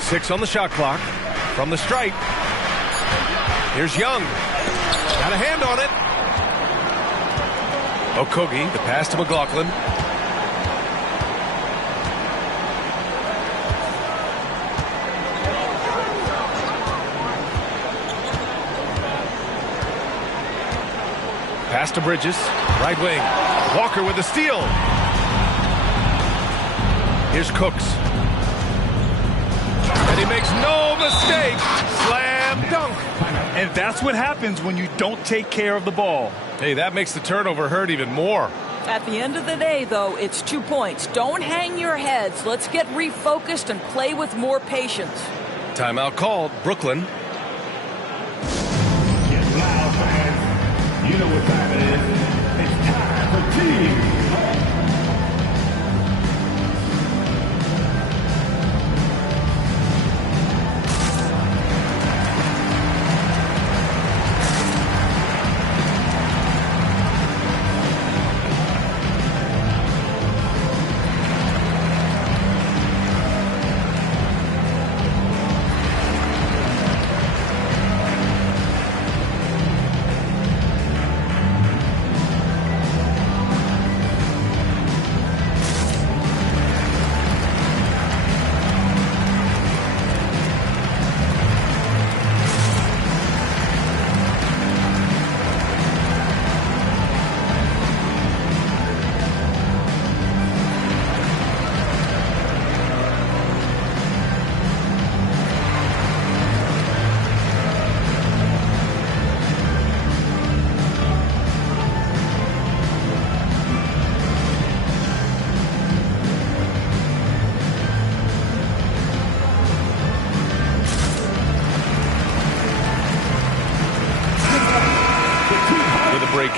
Six on the shot clock from the stripe. Here's Young. Got a hand on it. Okogie, the pass to McLaughlin. Pass to Bridges, right wing. Walker with the steal. Here's Cooks. And he makes no mistake. Slam dunk. And that's what happens when you don't take care of the ball. Hey, that makes the turnover hurt even more. At the end of the day, though, it's 2 points. Don't hang your heads. Let's get refocused and play with more patience. Timeout called. Brooklyn. Get loud, fans. You know what time it is. It's time for team.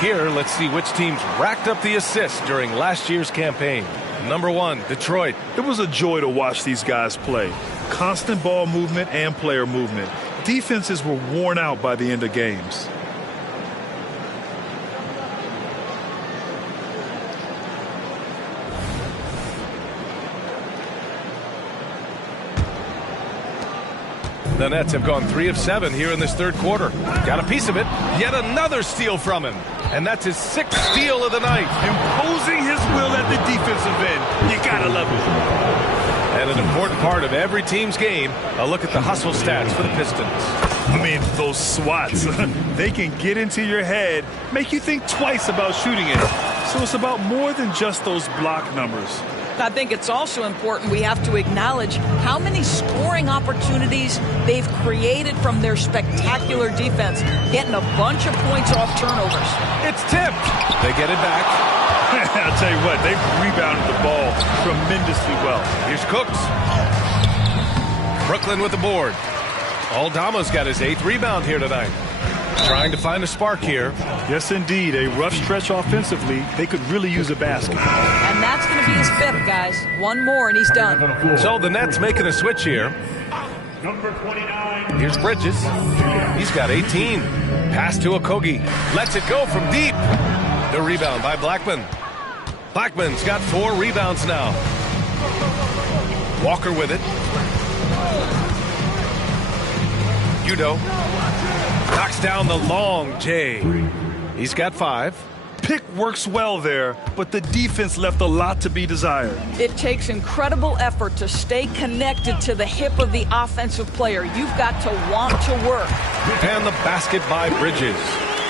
here. Let's see which teams racked up the assists during last year's campaign. Number 1, Detroit. It was a joy to watch these guys play. Constant ball movement and player movement. Defenses were worn out by the end of games. The Nets have gone 3 of 7 here in this third quarter. Got a piece of it. Yet another steal from him. And that's his 6th steal of the night. Imposing his will at the defensive end. You gotta love it. And an important part of every team's game, a look at the hustle stats for the Pistons. I mean, those swats, they can get into your head, make you think twice about shooting it. So it's about more than just those block numbers. I think it's also important we have to acknowledge how many scoring opportunities they've created from their spectacular defense, getting a bunch of points off turnovers. It's tipped. They get it back. I'll tell you what, they've rebounded the ball tremendously well. Here's Cooks. Brooklyn with the board. Aldama's got his 8th rebound here tonight. Trying to find a spark here. Yes, indeed. A rough stretch offensively. They could really use a basket. And that's going to be his 5th, guys. One more and he's done. So the Nets making a switch here. Number 29. Here's Bridges. He's got 18. Pass to Okogie. Lets it go from deep. The rebound by Blackman. Blackman's got 4 rebounds now. Walker with it. Udo knocks down the long J. He's got 5. Pick works well there, but the defense left a lot to be desired. It takes incredible effort to stay connected to the hip of the offensive player. You've got to want to work. And the basket by Bridges.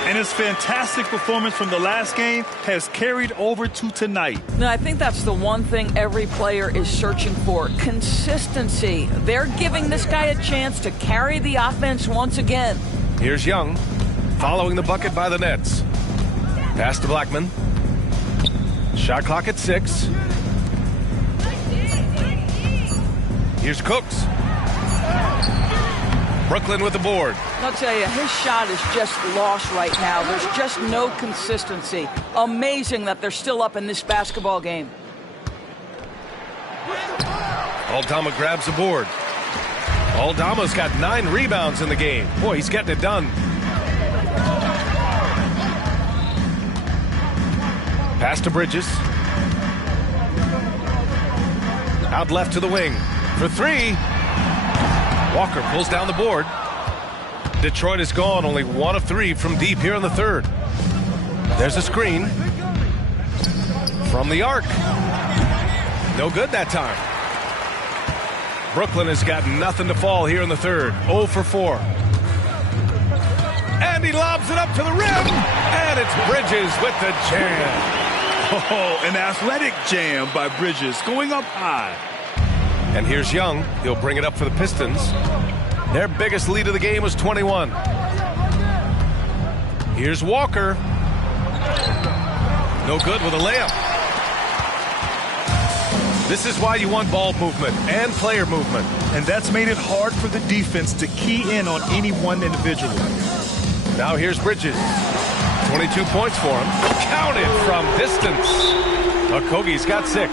And his fantastic performance from the last game has carried over to tonight. Now, I think that's the one thing every player is searching for. Consistency. They're giving this guy a chance to carry the offense once again. Here's Young, following the bucket by the Nets. Pass to Blackman. Shot clock at 6. Here's Cooks. Brooklyn with the board. I'll tell you, his shot is just lost right now. There's just no consistency. Amazing that they're still up in this basketball game. Aldama grabs the board. Aldama's got 9 rebounds in the game. Boy, he's getting it done. Pass to Bridges. Out left to the wing. For 3. Walker pulls down the board. Detroit is gone. Only 1 of 3 from deep here in the third. There's a screen. From the arc. No good that time. Brooklyn has got nothing to fall here in the third. 0 for 4. And he lobs it up to the rim. And it's Bridges with the jam. Oh, an athletic jam by Bridges, going up high. And here's Young. He'll bring it up for the Pistons. Their biggest lead of the game was 21. Here's Walker. No good with a layup. This is why you want ball movement and player movement. And that's made it hard for the defense to key in on any one individual. Now here's Bridges. 22 points for him. Counted from distance. Okogie's got 6.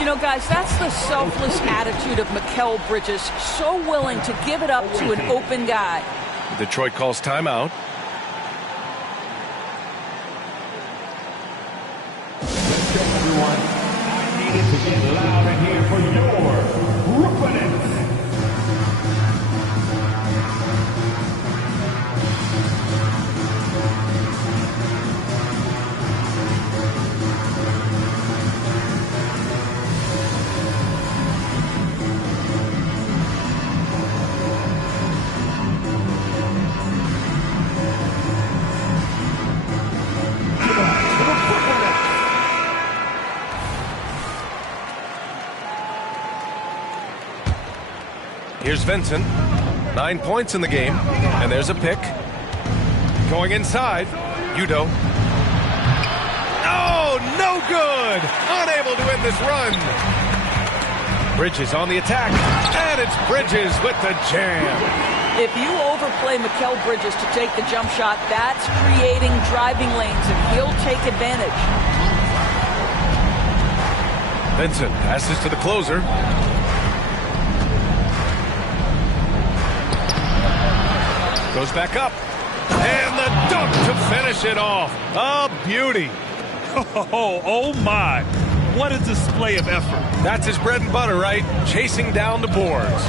You know, guys, that's the selfless attitude of Mikal Bridges. So willing to give it up to an open guy. Detroit calls timeout. Let's go, everyone. I need it to get loud in here for your Brooklyn. Here's Vincent. 9 points in the game. And there's a pick. Going inside. Udo. Oh, no good. Unable to win this run. Bridges on the attack. And it's Bridges with the jam. If you overplay Mikal Bridges to take the jump shot, that's creating driving lanes, and he'll take advantage. Vincent passes to the closer. Goes back up. And the dunk to finish it off. A beauty. Oh my. What a display of effort. That's his bread and butter, right? Chasing down the boards.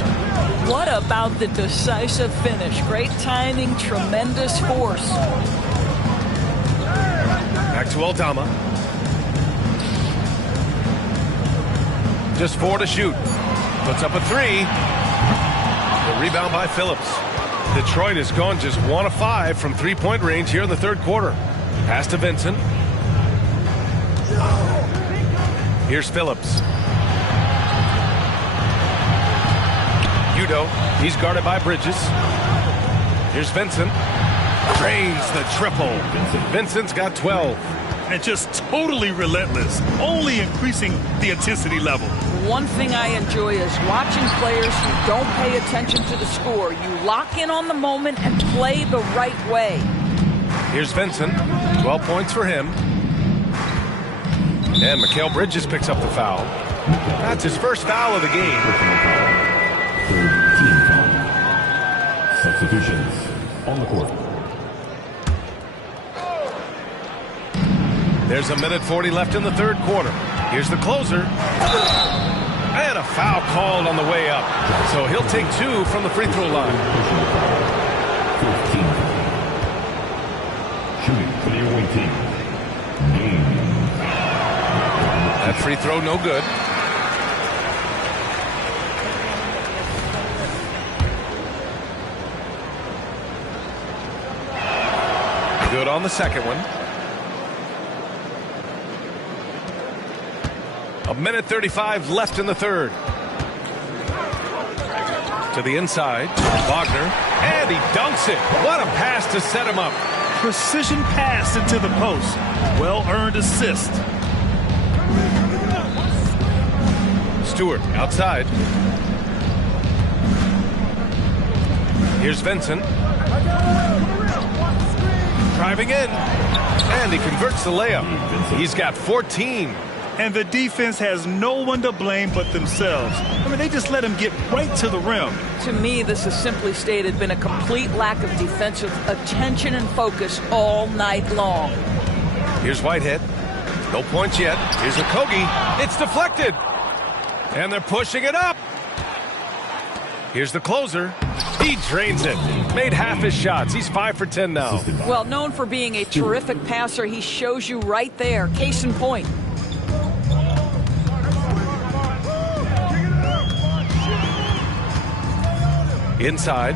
What about the decisive finish? Great timing, tremendous force. Back to Aldama. Just 4 to shoot. Puts up a 3. The rebound by Phillips. Detroit has gone just 1 of 5 from three-point range here in the third quarter. Pass to Vincent. Here's Phillips. Udo, he's guarded by Bridges. Here's Vincent. Drains the triple. Vincent's got 12. And just totally relentless, only increasing the intensity level. One thing I enjoy is watching players who don't pay attention to the score. You lock in on the moment and play the right way. Here's Vincent. 12 points for him. And Mikal Bridges picks up the foul. That's his first foul of the game. Third team foul. Substitutions on the court. There's a minute 40 left in the third quarter. Here's the closer. And a foul called on the way up. So he'll take 2 from the free throw line. 15. Shooting for the away team. That free throw no good. Good on the second one. A minute 35 left in the third. To the inside. Wagner. And he dunks it. What a pass to set him up. Precision pass into the post. Well-earned assist. Stewart outside. Here's Vincent. Driving in. And he converts the layup. He's got 14. And the defense has no one to blame but themselves. I mean, they just let him get right to the rim. To me, this has simply stated been a complete lack of defensive attention and focus all night long. Here's Whitehead. No points yet. Here's Okogie. It's deflected. And they're pushing it up. Here's the closer. He drains it. Made half his shots. He's 5 for 10 now. Well, known for being a terrific passer, he shows you right there. Case in point. Inside.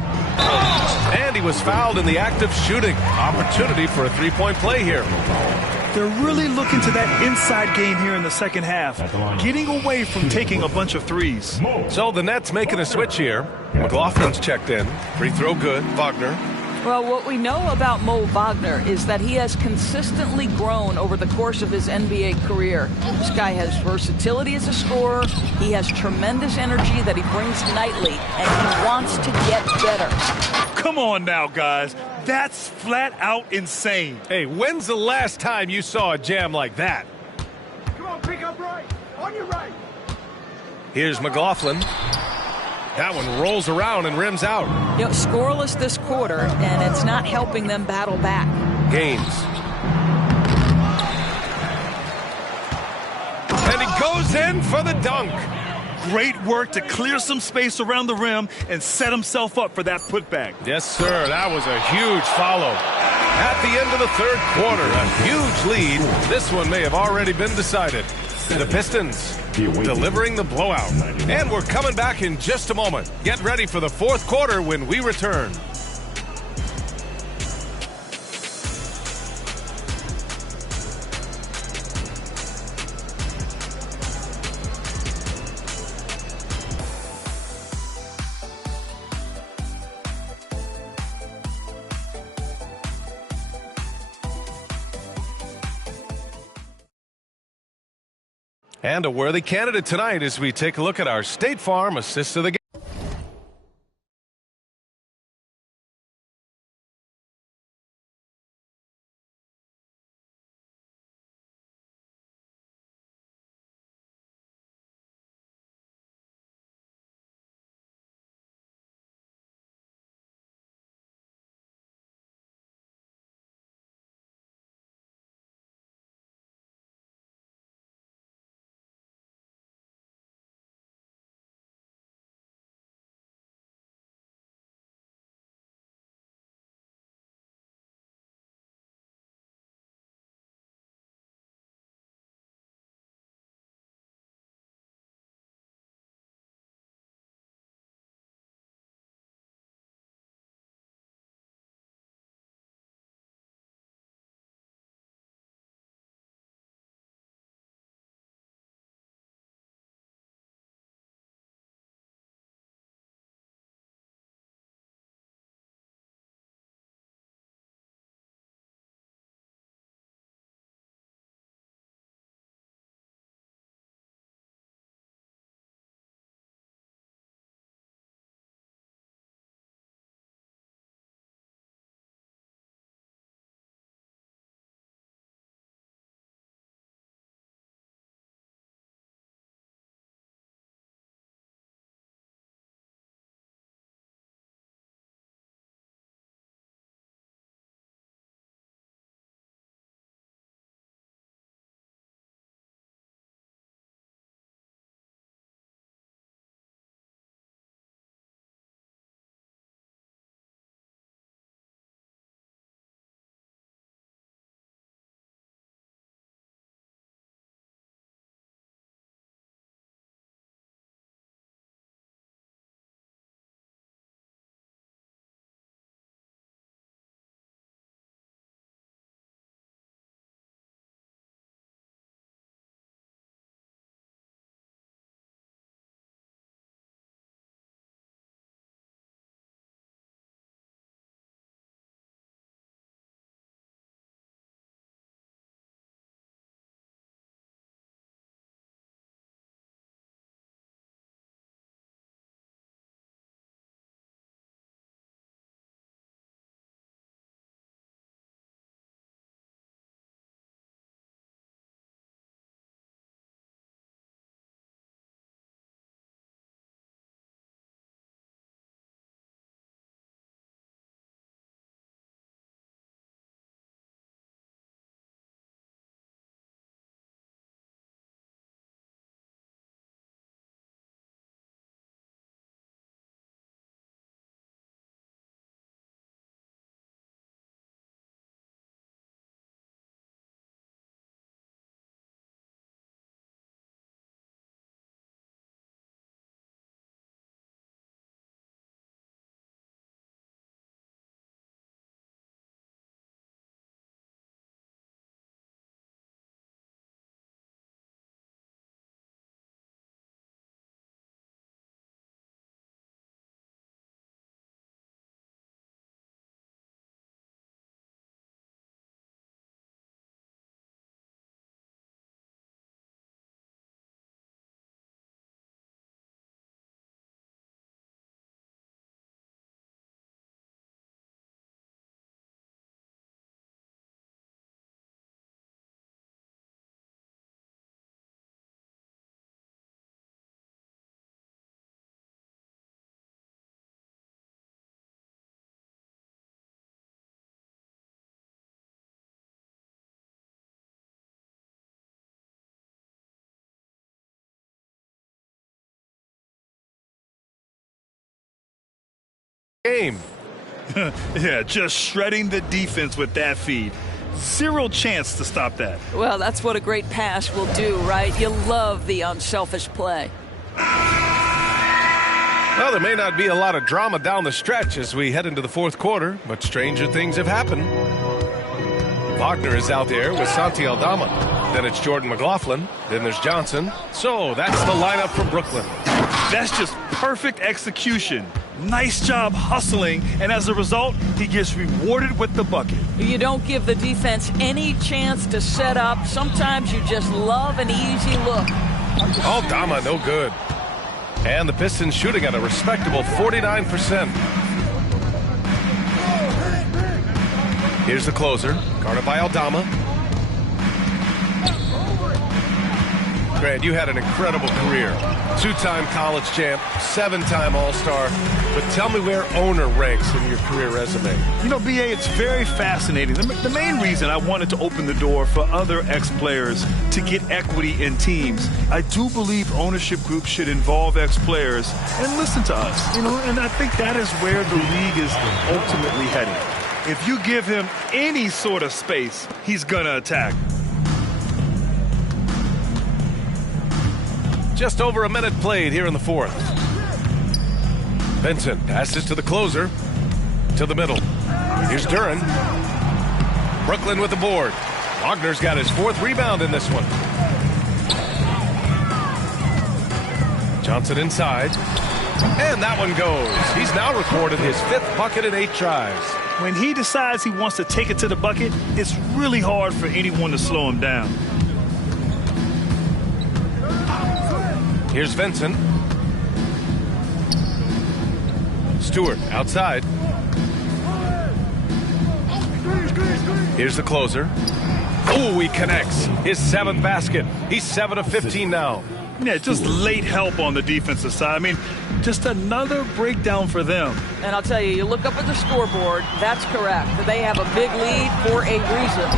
And he was fouled in the act of shooting. Opportunity for a three-point play here. They're really looking to that inside game here in the second half, getting away from taking a bunch of threes. So the Nets making a switch here. McLaughlin's checked in. Free throw good. Wagner. Well, what we know about Mo Wagner is that he has consistently grown over the course of his NBA career. This guy has versatility as a scorer. He has tremendous energy that he brings nightly, and he wants to get better. Come on now, guys. That's flat out insane. Hey, when's the last time you saw a jam like that? Come on, pick up right. On your right. Here's McLaughlin. That one rolls around and rims out. You know, scoreless this quarter, and it's not helping them battle back. Gaines. And he goes in for the dunk. Great work to clear some space around the rim and set himself up for that putback. Yes, sir. That was a huge follow. At the end of the third quarter, a huge lead. This one may have already been decided. The Pistons delivering the blowout. And we're coming back in just a moment. Get ready for the fourth quarter when we return. And a worthy candidate tonight as we take a look at our State Farm Assist of the Game. game. Yeah, just shredding the defense with that feed. Zero chance to stop that. Well, that's what a great pass will do, right? You love the unselfish play. Well, there may not be a lot of drama down the stretch as we head into the fourth quarter, but stranger things have happened. Wagner is out there with Santi Aldama. Then it's Jordan McLaughlin. Then there's Johnson. So that's the lineup from Brooklyn. That's just perfect execution. Nice job hustling, and as a result, he gets rewarded with the bucket. You don't give the defense any chance to set up. Sometimes you just love an easy look. Aldama, no good. And the Pistons shooting at a respectable 49%. Here's the closer, guarded by Aldama. Grant, you had an incredible career. Two-time college champ, seven-time All-Star. But tell me where owner ranks in your career resume. You know, B.A., it's very fascinating. The main reason I wanted to open the door for other ex-players to get equity in teams, I do believe ownership groups should involve ex-players and listen to us. You know, and I think that is where the league is ultimately heading. If you give him any sort of space, he's going to attack. Just over a minute played here in the fourth. Vincent passes to the closer. To the middle. Here's Duran. Brooklyn with the board. Wagner's got his fourth rebound in this one. Johnson inside. And that one goes. He's now recorded his fifth bucket in 8 tries. When he decides he wants to take it to the bucket, it's really hard for anyone to slow him down. Here's Vincent. Stewart outside. Here's the closer. Oh, he connects. His 7th basket. He's 7 of 15 now. Yeah, just late help on the defensive side. I mean, just another breakdown for them. And I'll tell you, you look up at the scoreboard, that's correct. They have a big lead for a reason.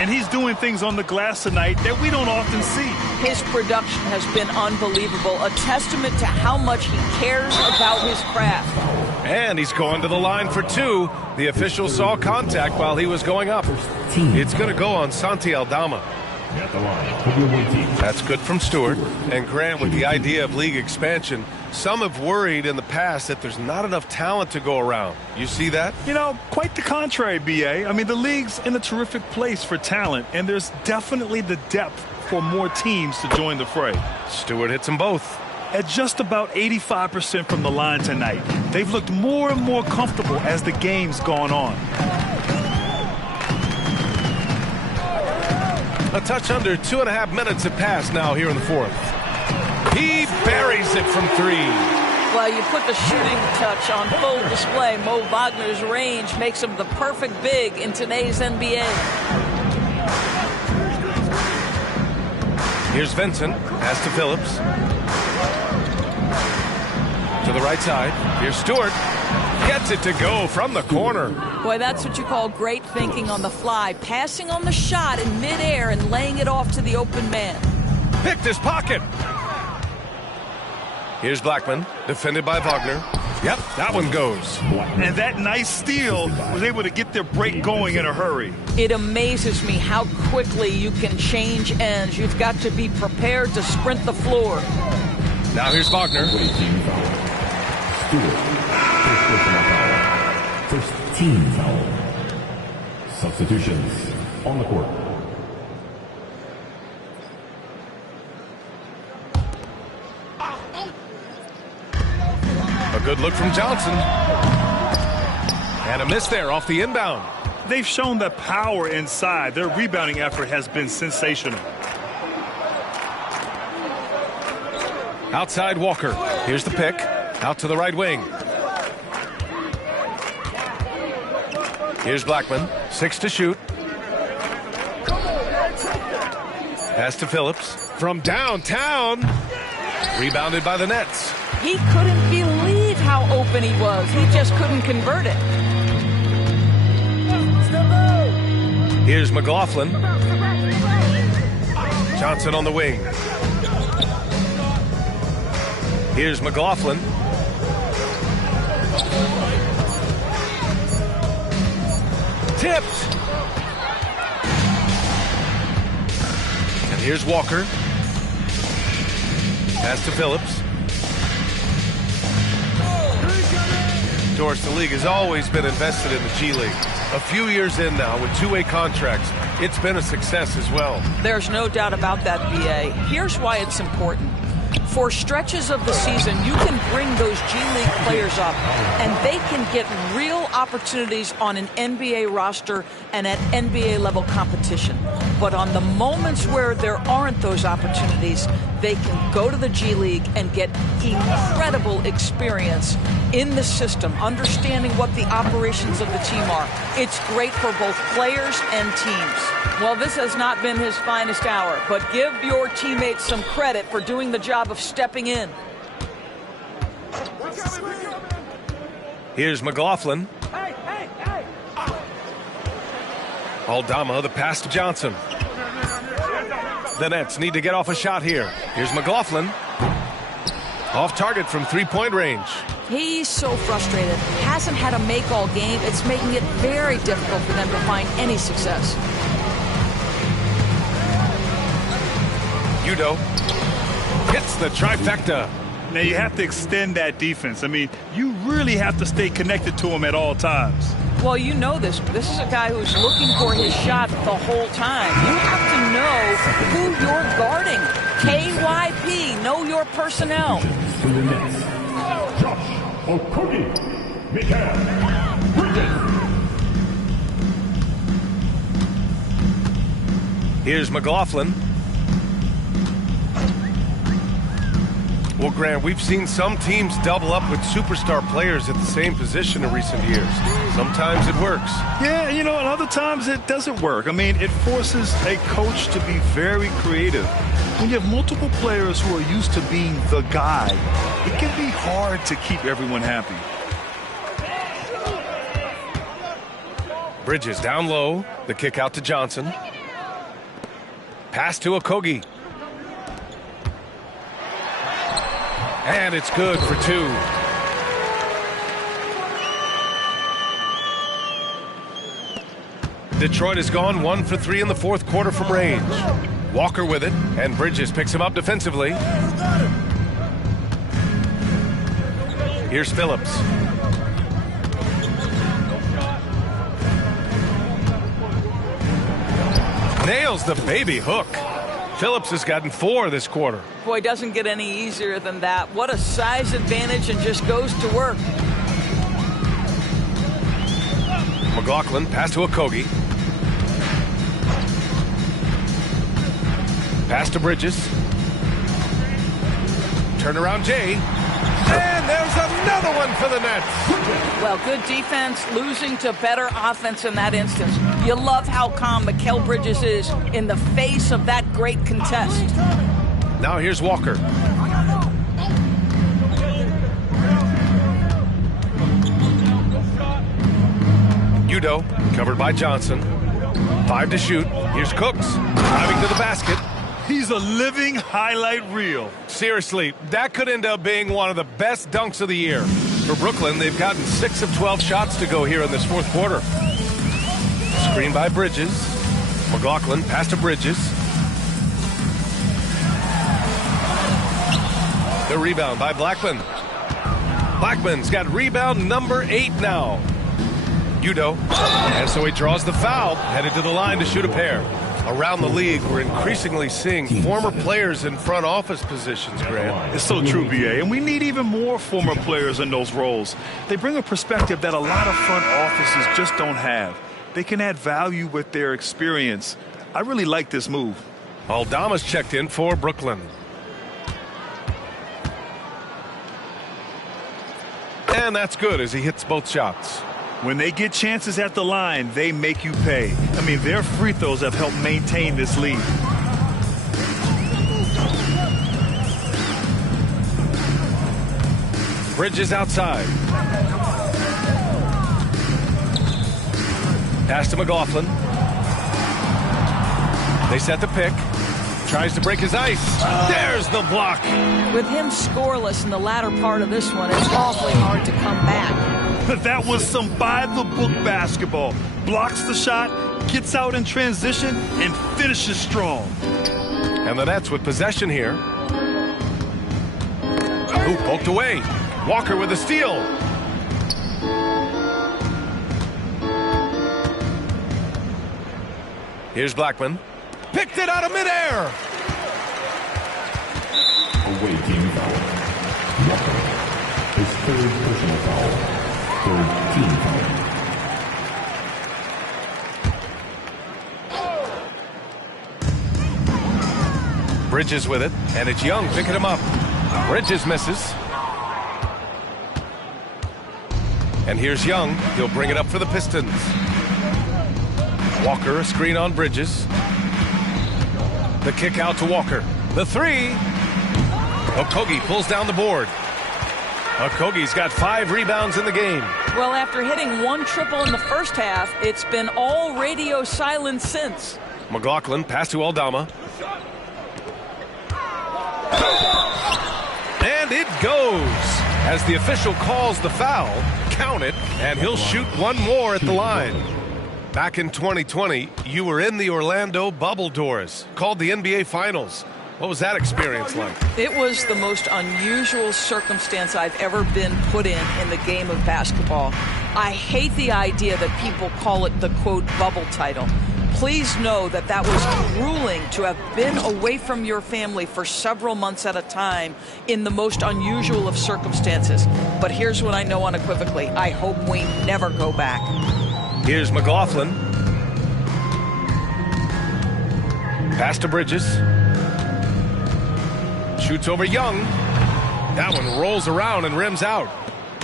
And he's doing things on the glass tonight that we don't often see. His production has been unbelievable, a testament to how much he cares about his craft. And he's going to the line for 2. The official saw contact while he was going up. It's going to go on Santi Aldama. That's good from Stewart. And Grant, with the idea of league expansion, some have worried in the past that there's not enough talent to go around. You see that? You know, quite the contrary, B.A. I mean, the league's in a terrific place for talent, and there's definitely the depth for more teams to join the fray. Stewart hits them both. At just about 85% from the line tonight, they've looked more and more comfortable as the game's gone on. A touch under 2.5 minutes have passed now here in the fourth. He buries it from 3. Well, you put the shooting touch on full display. Mo Wagner's range makes him the perfect big in today's NBA. Here's Vincent. Pass to Phillips. To the right side. Here's Stewart. Gets it to go from the corner. Boy, that's what you call great thinking on the fly. Passing on the shot in midair and laying it off to the open man. Picked his pocket. Here's Blackman, defended by Wagner. Yep, that one goes. And that nice steal was able to get their break going in a hurry. It amazes me how quickly you can change ends. You've got to be prepared to sprint the floor. Now here's Wagner. First team foul. Substitutions on the court. A good look from Johnson. And a miss there off the inbound. They've shown the power inside. Their rebounding effort has been sensational. Outside Walker. Here's the pick. Out to the right wing. Here's Blackman. 6 to shoot. Pass to Phillips. From downtown. Rebounded by the Nets. He couldn't believe how open he was. He just couldn't convert it. Here's McLaughlin. Johnson on the wing. Here's McLaughlin. tipped. And here's Walker. Pass to Phillips. Doris, the league has always been invested in the G League. A few years in now with two-way contracts, it's been a success as well. There's no doubt about that, BA. Here's why it's important. For stretches of the season, you can bring those G League players up, and they can get real opportunities on an NBA roster and at NBA-level competition. But on the moments where there aren't those opportunities, they can go to the G League and get incredible experience in the system, understanding what the operations of the team are. It's great for both players and teams. Well, this has not been his finest hour, but give your teammates some credit for doing the job of stepping in. Here's McLaughlin. Aldama, the pass to Johnson. The Nets need to get off a shot here. Here's McLaughlin. Off target from three-point range. He's so frustrated. Hasn't had a make all game. It's making it very difficult for them to find any success. Udo hits the trifecta. Now you have to extend that defense. I mean, you really have to stay connected to him at all times. Well, you know this. This is a guy who's looking for his shot the whole time. You have to know who you're guarding. KYP, know your personnel. To the Nets, Josh Okogie, Mikal Bridges. Here's McLaughlin. Well, Grant, we've seen some teams double up with superstar players at the same position in recent years. Sometimes it works. Yeah, you know, and other times it doesn't work. I mean, it forces a coach to be very creative. When you have multiple players who are used to being the guy, it can be hard to keep everyone happy. Bridges down low. The kick out to Johnson. Pass to Okogie. And it's good for two. Detroit has gone 1 for 3 in the fourth quarter from range. Walker with it, and Bridges picks him up defensively. Here's Phillips. Nails the baby hook. Phillips has gotten 4 this quarter. Boy, doesn't get any easier than that. What a size advantage, and just goes to work. McLaughlin, pass to Okogie. Pass to Bridges. Turnaround Jay. And there's another one for the Nets. Well, good defense, losing to better offense in that instance. You love how calm Mikal Bridges is in the face of that great contest. Now here's Walker. Udo, covered by Johnson. 5 to shoot. Here's Cooks, driving to the basket. He's a living highlight reel. Seriously, that could end up being one of the best dunks of the year. For Brooklyn, they've gotten 6 of 12 shots to go here in this fourth quarter. Screen by Bridges. McLaughlin, pass to Bridges. The rebound by Blackman. Blackman's got rebound number 8 now. Udo. And so he draws the foul, headed to the line to shoot a pair. Around the league, we're increasingly seeing former players in front office positions, Grant. It's so true, BA, and we need even more former players in those roles. They bring a perspective that a lot of front offices just don't have. They can add value with their experience. I really like this move. Aldama's checked in for Brooklyn. And that's good as he hits both shots. When they get chances at the line, they make you pay. I mean, their free throws have helped maintain this lead. Bridges outside. Pass to McLaughlin. They set the pick. Tries to break his ice. There's the block. With him scoreless in the latter part of this one, it's awfully hard to come back. That was some by-the-book basketball. blocks the shot, gets out in transition, and finishes strong. And the Nets with possession here. Ooh, poked away. Walker with a steal. Here's Blackman. Picked it out of midair. Away team foul. Walker. His third personal foul. Third team foul. Bridges with it, and it's Young picking him up. Bridges misses. And here's Young. He'll bring it up for the Pistons. Walker, a screen on Bridges. The kick out to Walker. The three. Okogie pulls down the board. Okogie's got 5 rebounds in the game. Well, after hitting 1 triple in the first half, it's been all radio silence since. McLaughlin pass to Aldama. And it goes. As the official calls the foul, count it, and he'll shoot 1 more at the line. Back in 2020, you were in the Orlando bubble doors, called the NBA Finals. What was that experience like? It was the most unusual circumstance I've ever been put in the game of basketball. I hate the idea that people call it the, quote, bubble title. Please know that that was grueling to have been away from your family for several months at a time in the most unusual of circumstances. But here's what I know unequivocally. I hope we never go back. Here's McLaughlin. Pass to Bridges. Shoots over Young. That one rolls around and rims out.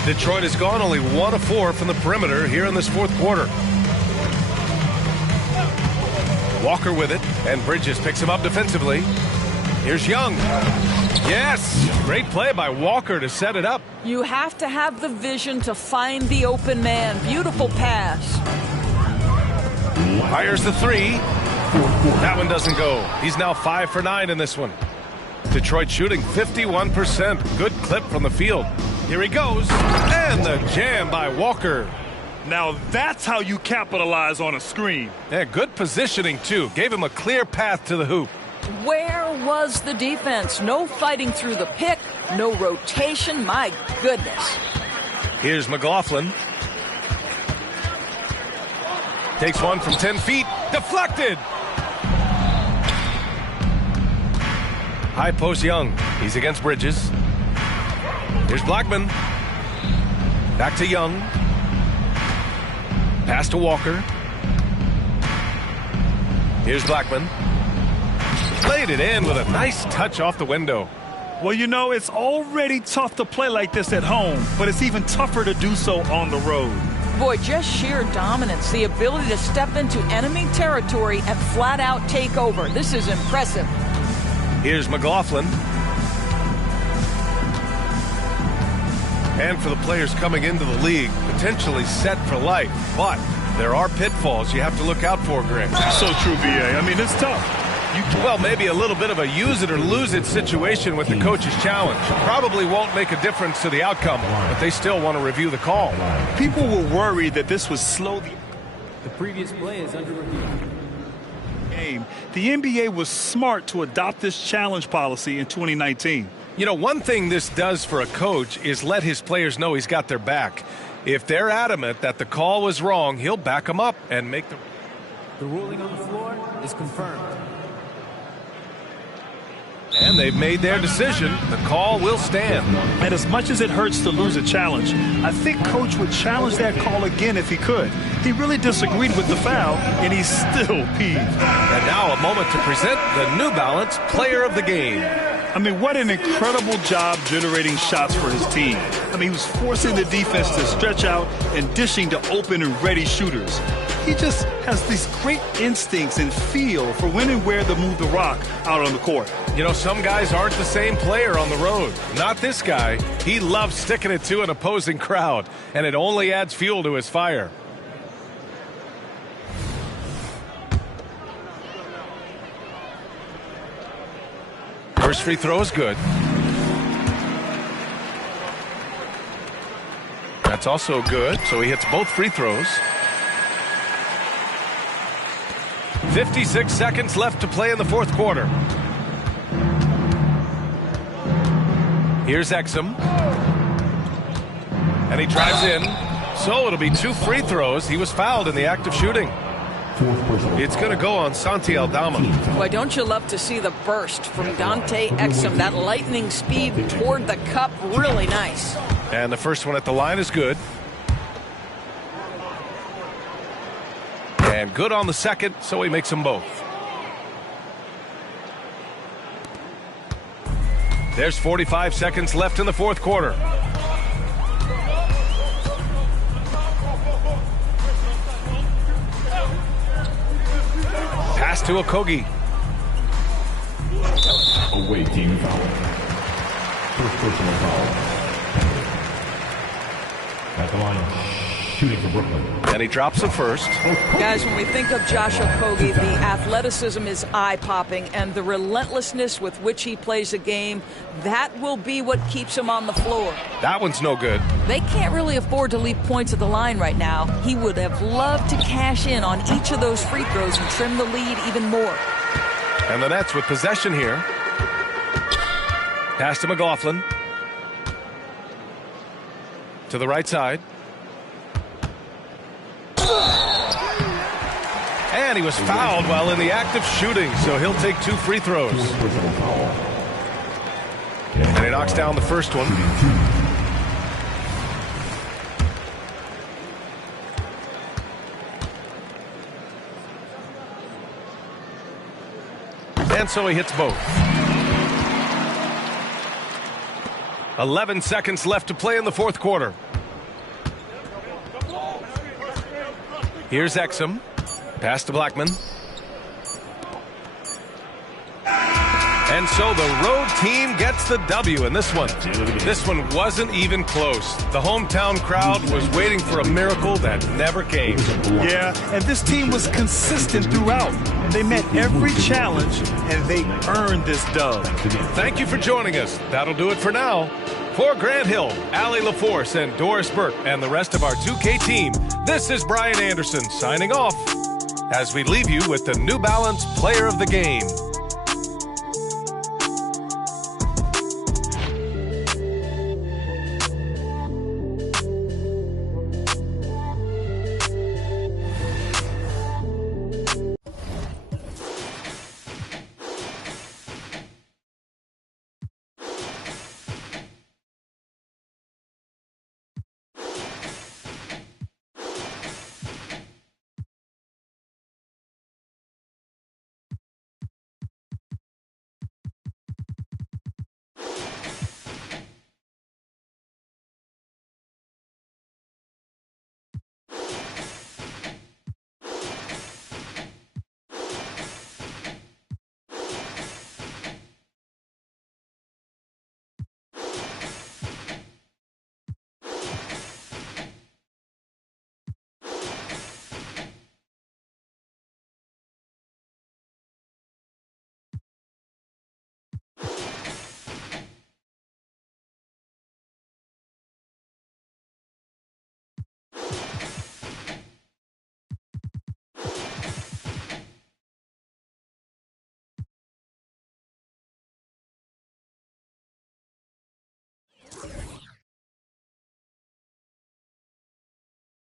Detroit has gone only 1 of 4 from the perimeter here in this 4th quarter. Walker with it, and Bridges picks him up defensively. Here's Young. Yes! Great play by Walker to set it up. You have to have the vision to find the open man. Beautiful pass. Fires the 3. That one doesn't go. He's now 5 for 9 in this one. Detroit shooting 51%. Good clip from the field. Here he goes. And the jam by Walker. Now that's how you capitalize on a screen. Yeah, good positioning, too. Gave him a clear path to the hoop. Where was the defense? No fighting through the pick, no rotation. My goodness. Here's McLaughlin. Takes one from 10 feet. Deflected. High post Young. He's against Bridges. Here's Blackman. Back to Young. Pass to Walker. Here's Blackman. Played it in with a nice touch off the window. Well, you know, it's already tough to play like this at home, but it's even tougher to do so on the road. Boy, just sheer dominance, the ability to step into enemy territory and flat out take over. This is impressive. Here's McLaughlin. And for the players coming into the league, potentially set for life. But there are pitfalls you have to look out for, Greg. So true, B.A. I mean, it's tough. Well, maybe a little bit of a use it or lose it situation with the coach's challenge. Probably won't make a difference to the outcome, but they still want to review the call. People were worried that this would slow the previous play is under review. Game. The NBA was smart to adopt this challenge policy in 2019. You know, one thing this does for a coach is let his players know he's got their back. If they're adamant that the call was wrong, he'll back them up and make the... The ruling on the floor is confirmed. And they've made their decision. The call will stand. And as much as it hurts to lose a challenge, I think Coach would challenge that call again if he could. He really disagreed with the foul, and he's still peeved. And now a moment to present the New Balance Player of the Game. I mean, what an incredible job generating shots for his team. I mean, he was forcing the defense to stretch out and dishing to open and ready shooters. He just has these great instincts and feel for when and where to move the rock out on the court. You know, some guys aren't the same player on the road. Not this guy. He loves sticking it to an opposing crowd, and it only adds fuel to his fire. First free throw is good. That's also good, so he hits both free throws. 56 seconds left to play in the fourth quarter. Here's Exum. And he drives in. So it'll be 2 free throws. He was fouled in the act of shooting. It's going to go on Santi Aldama. Boy, don't you love to see the burst from Dante Exum? That lightning speed toward the cup, really nice. And the first one at the line is good. And good on the second, so he makes them both. There's 45 seconds left in the fourth quarter. Pass to Okogie. Away team foul. First personal foul. At the line, shooting for Brooklyn. And he drops the first. Guys, when we think of Josh Okogie, the athleticism is eye-popping, and the relentlessness with which he plays the game, that will be what keeps him on the floor. That one's no good. They can't really afford to leave points at the line right now. He would have loved to cash in on each of those free throws and trim the lead even more. And the Nets with possession here. Pass to McLaughlin. To the right side. And he was fouled while in the act of shooting, so he'll take 2 free throws. And he knocks down the first one. And so he hits both. 11 seconds left to play in the fourth quarter. Here's Exum. Pass to Blackman. And so the road team gets the W in this one. This one wasn't even close. The hometown crowd was waiting for a miracle that never came. Yeah, and this team was consistent throughout. They met every challenge, and they earned this dub. Thank you for joining us. That'll do it for now. For Grant Hill, Allie LaForce, and Doris Burke, and the rest of our 2K team, this is Brian Anderson signing off as we leave you with the New Balance Player of the Game.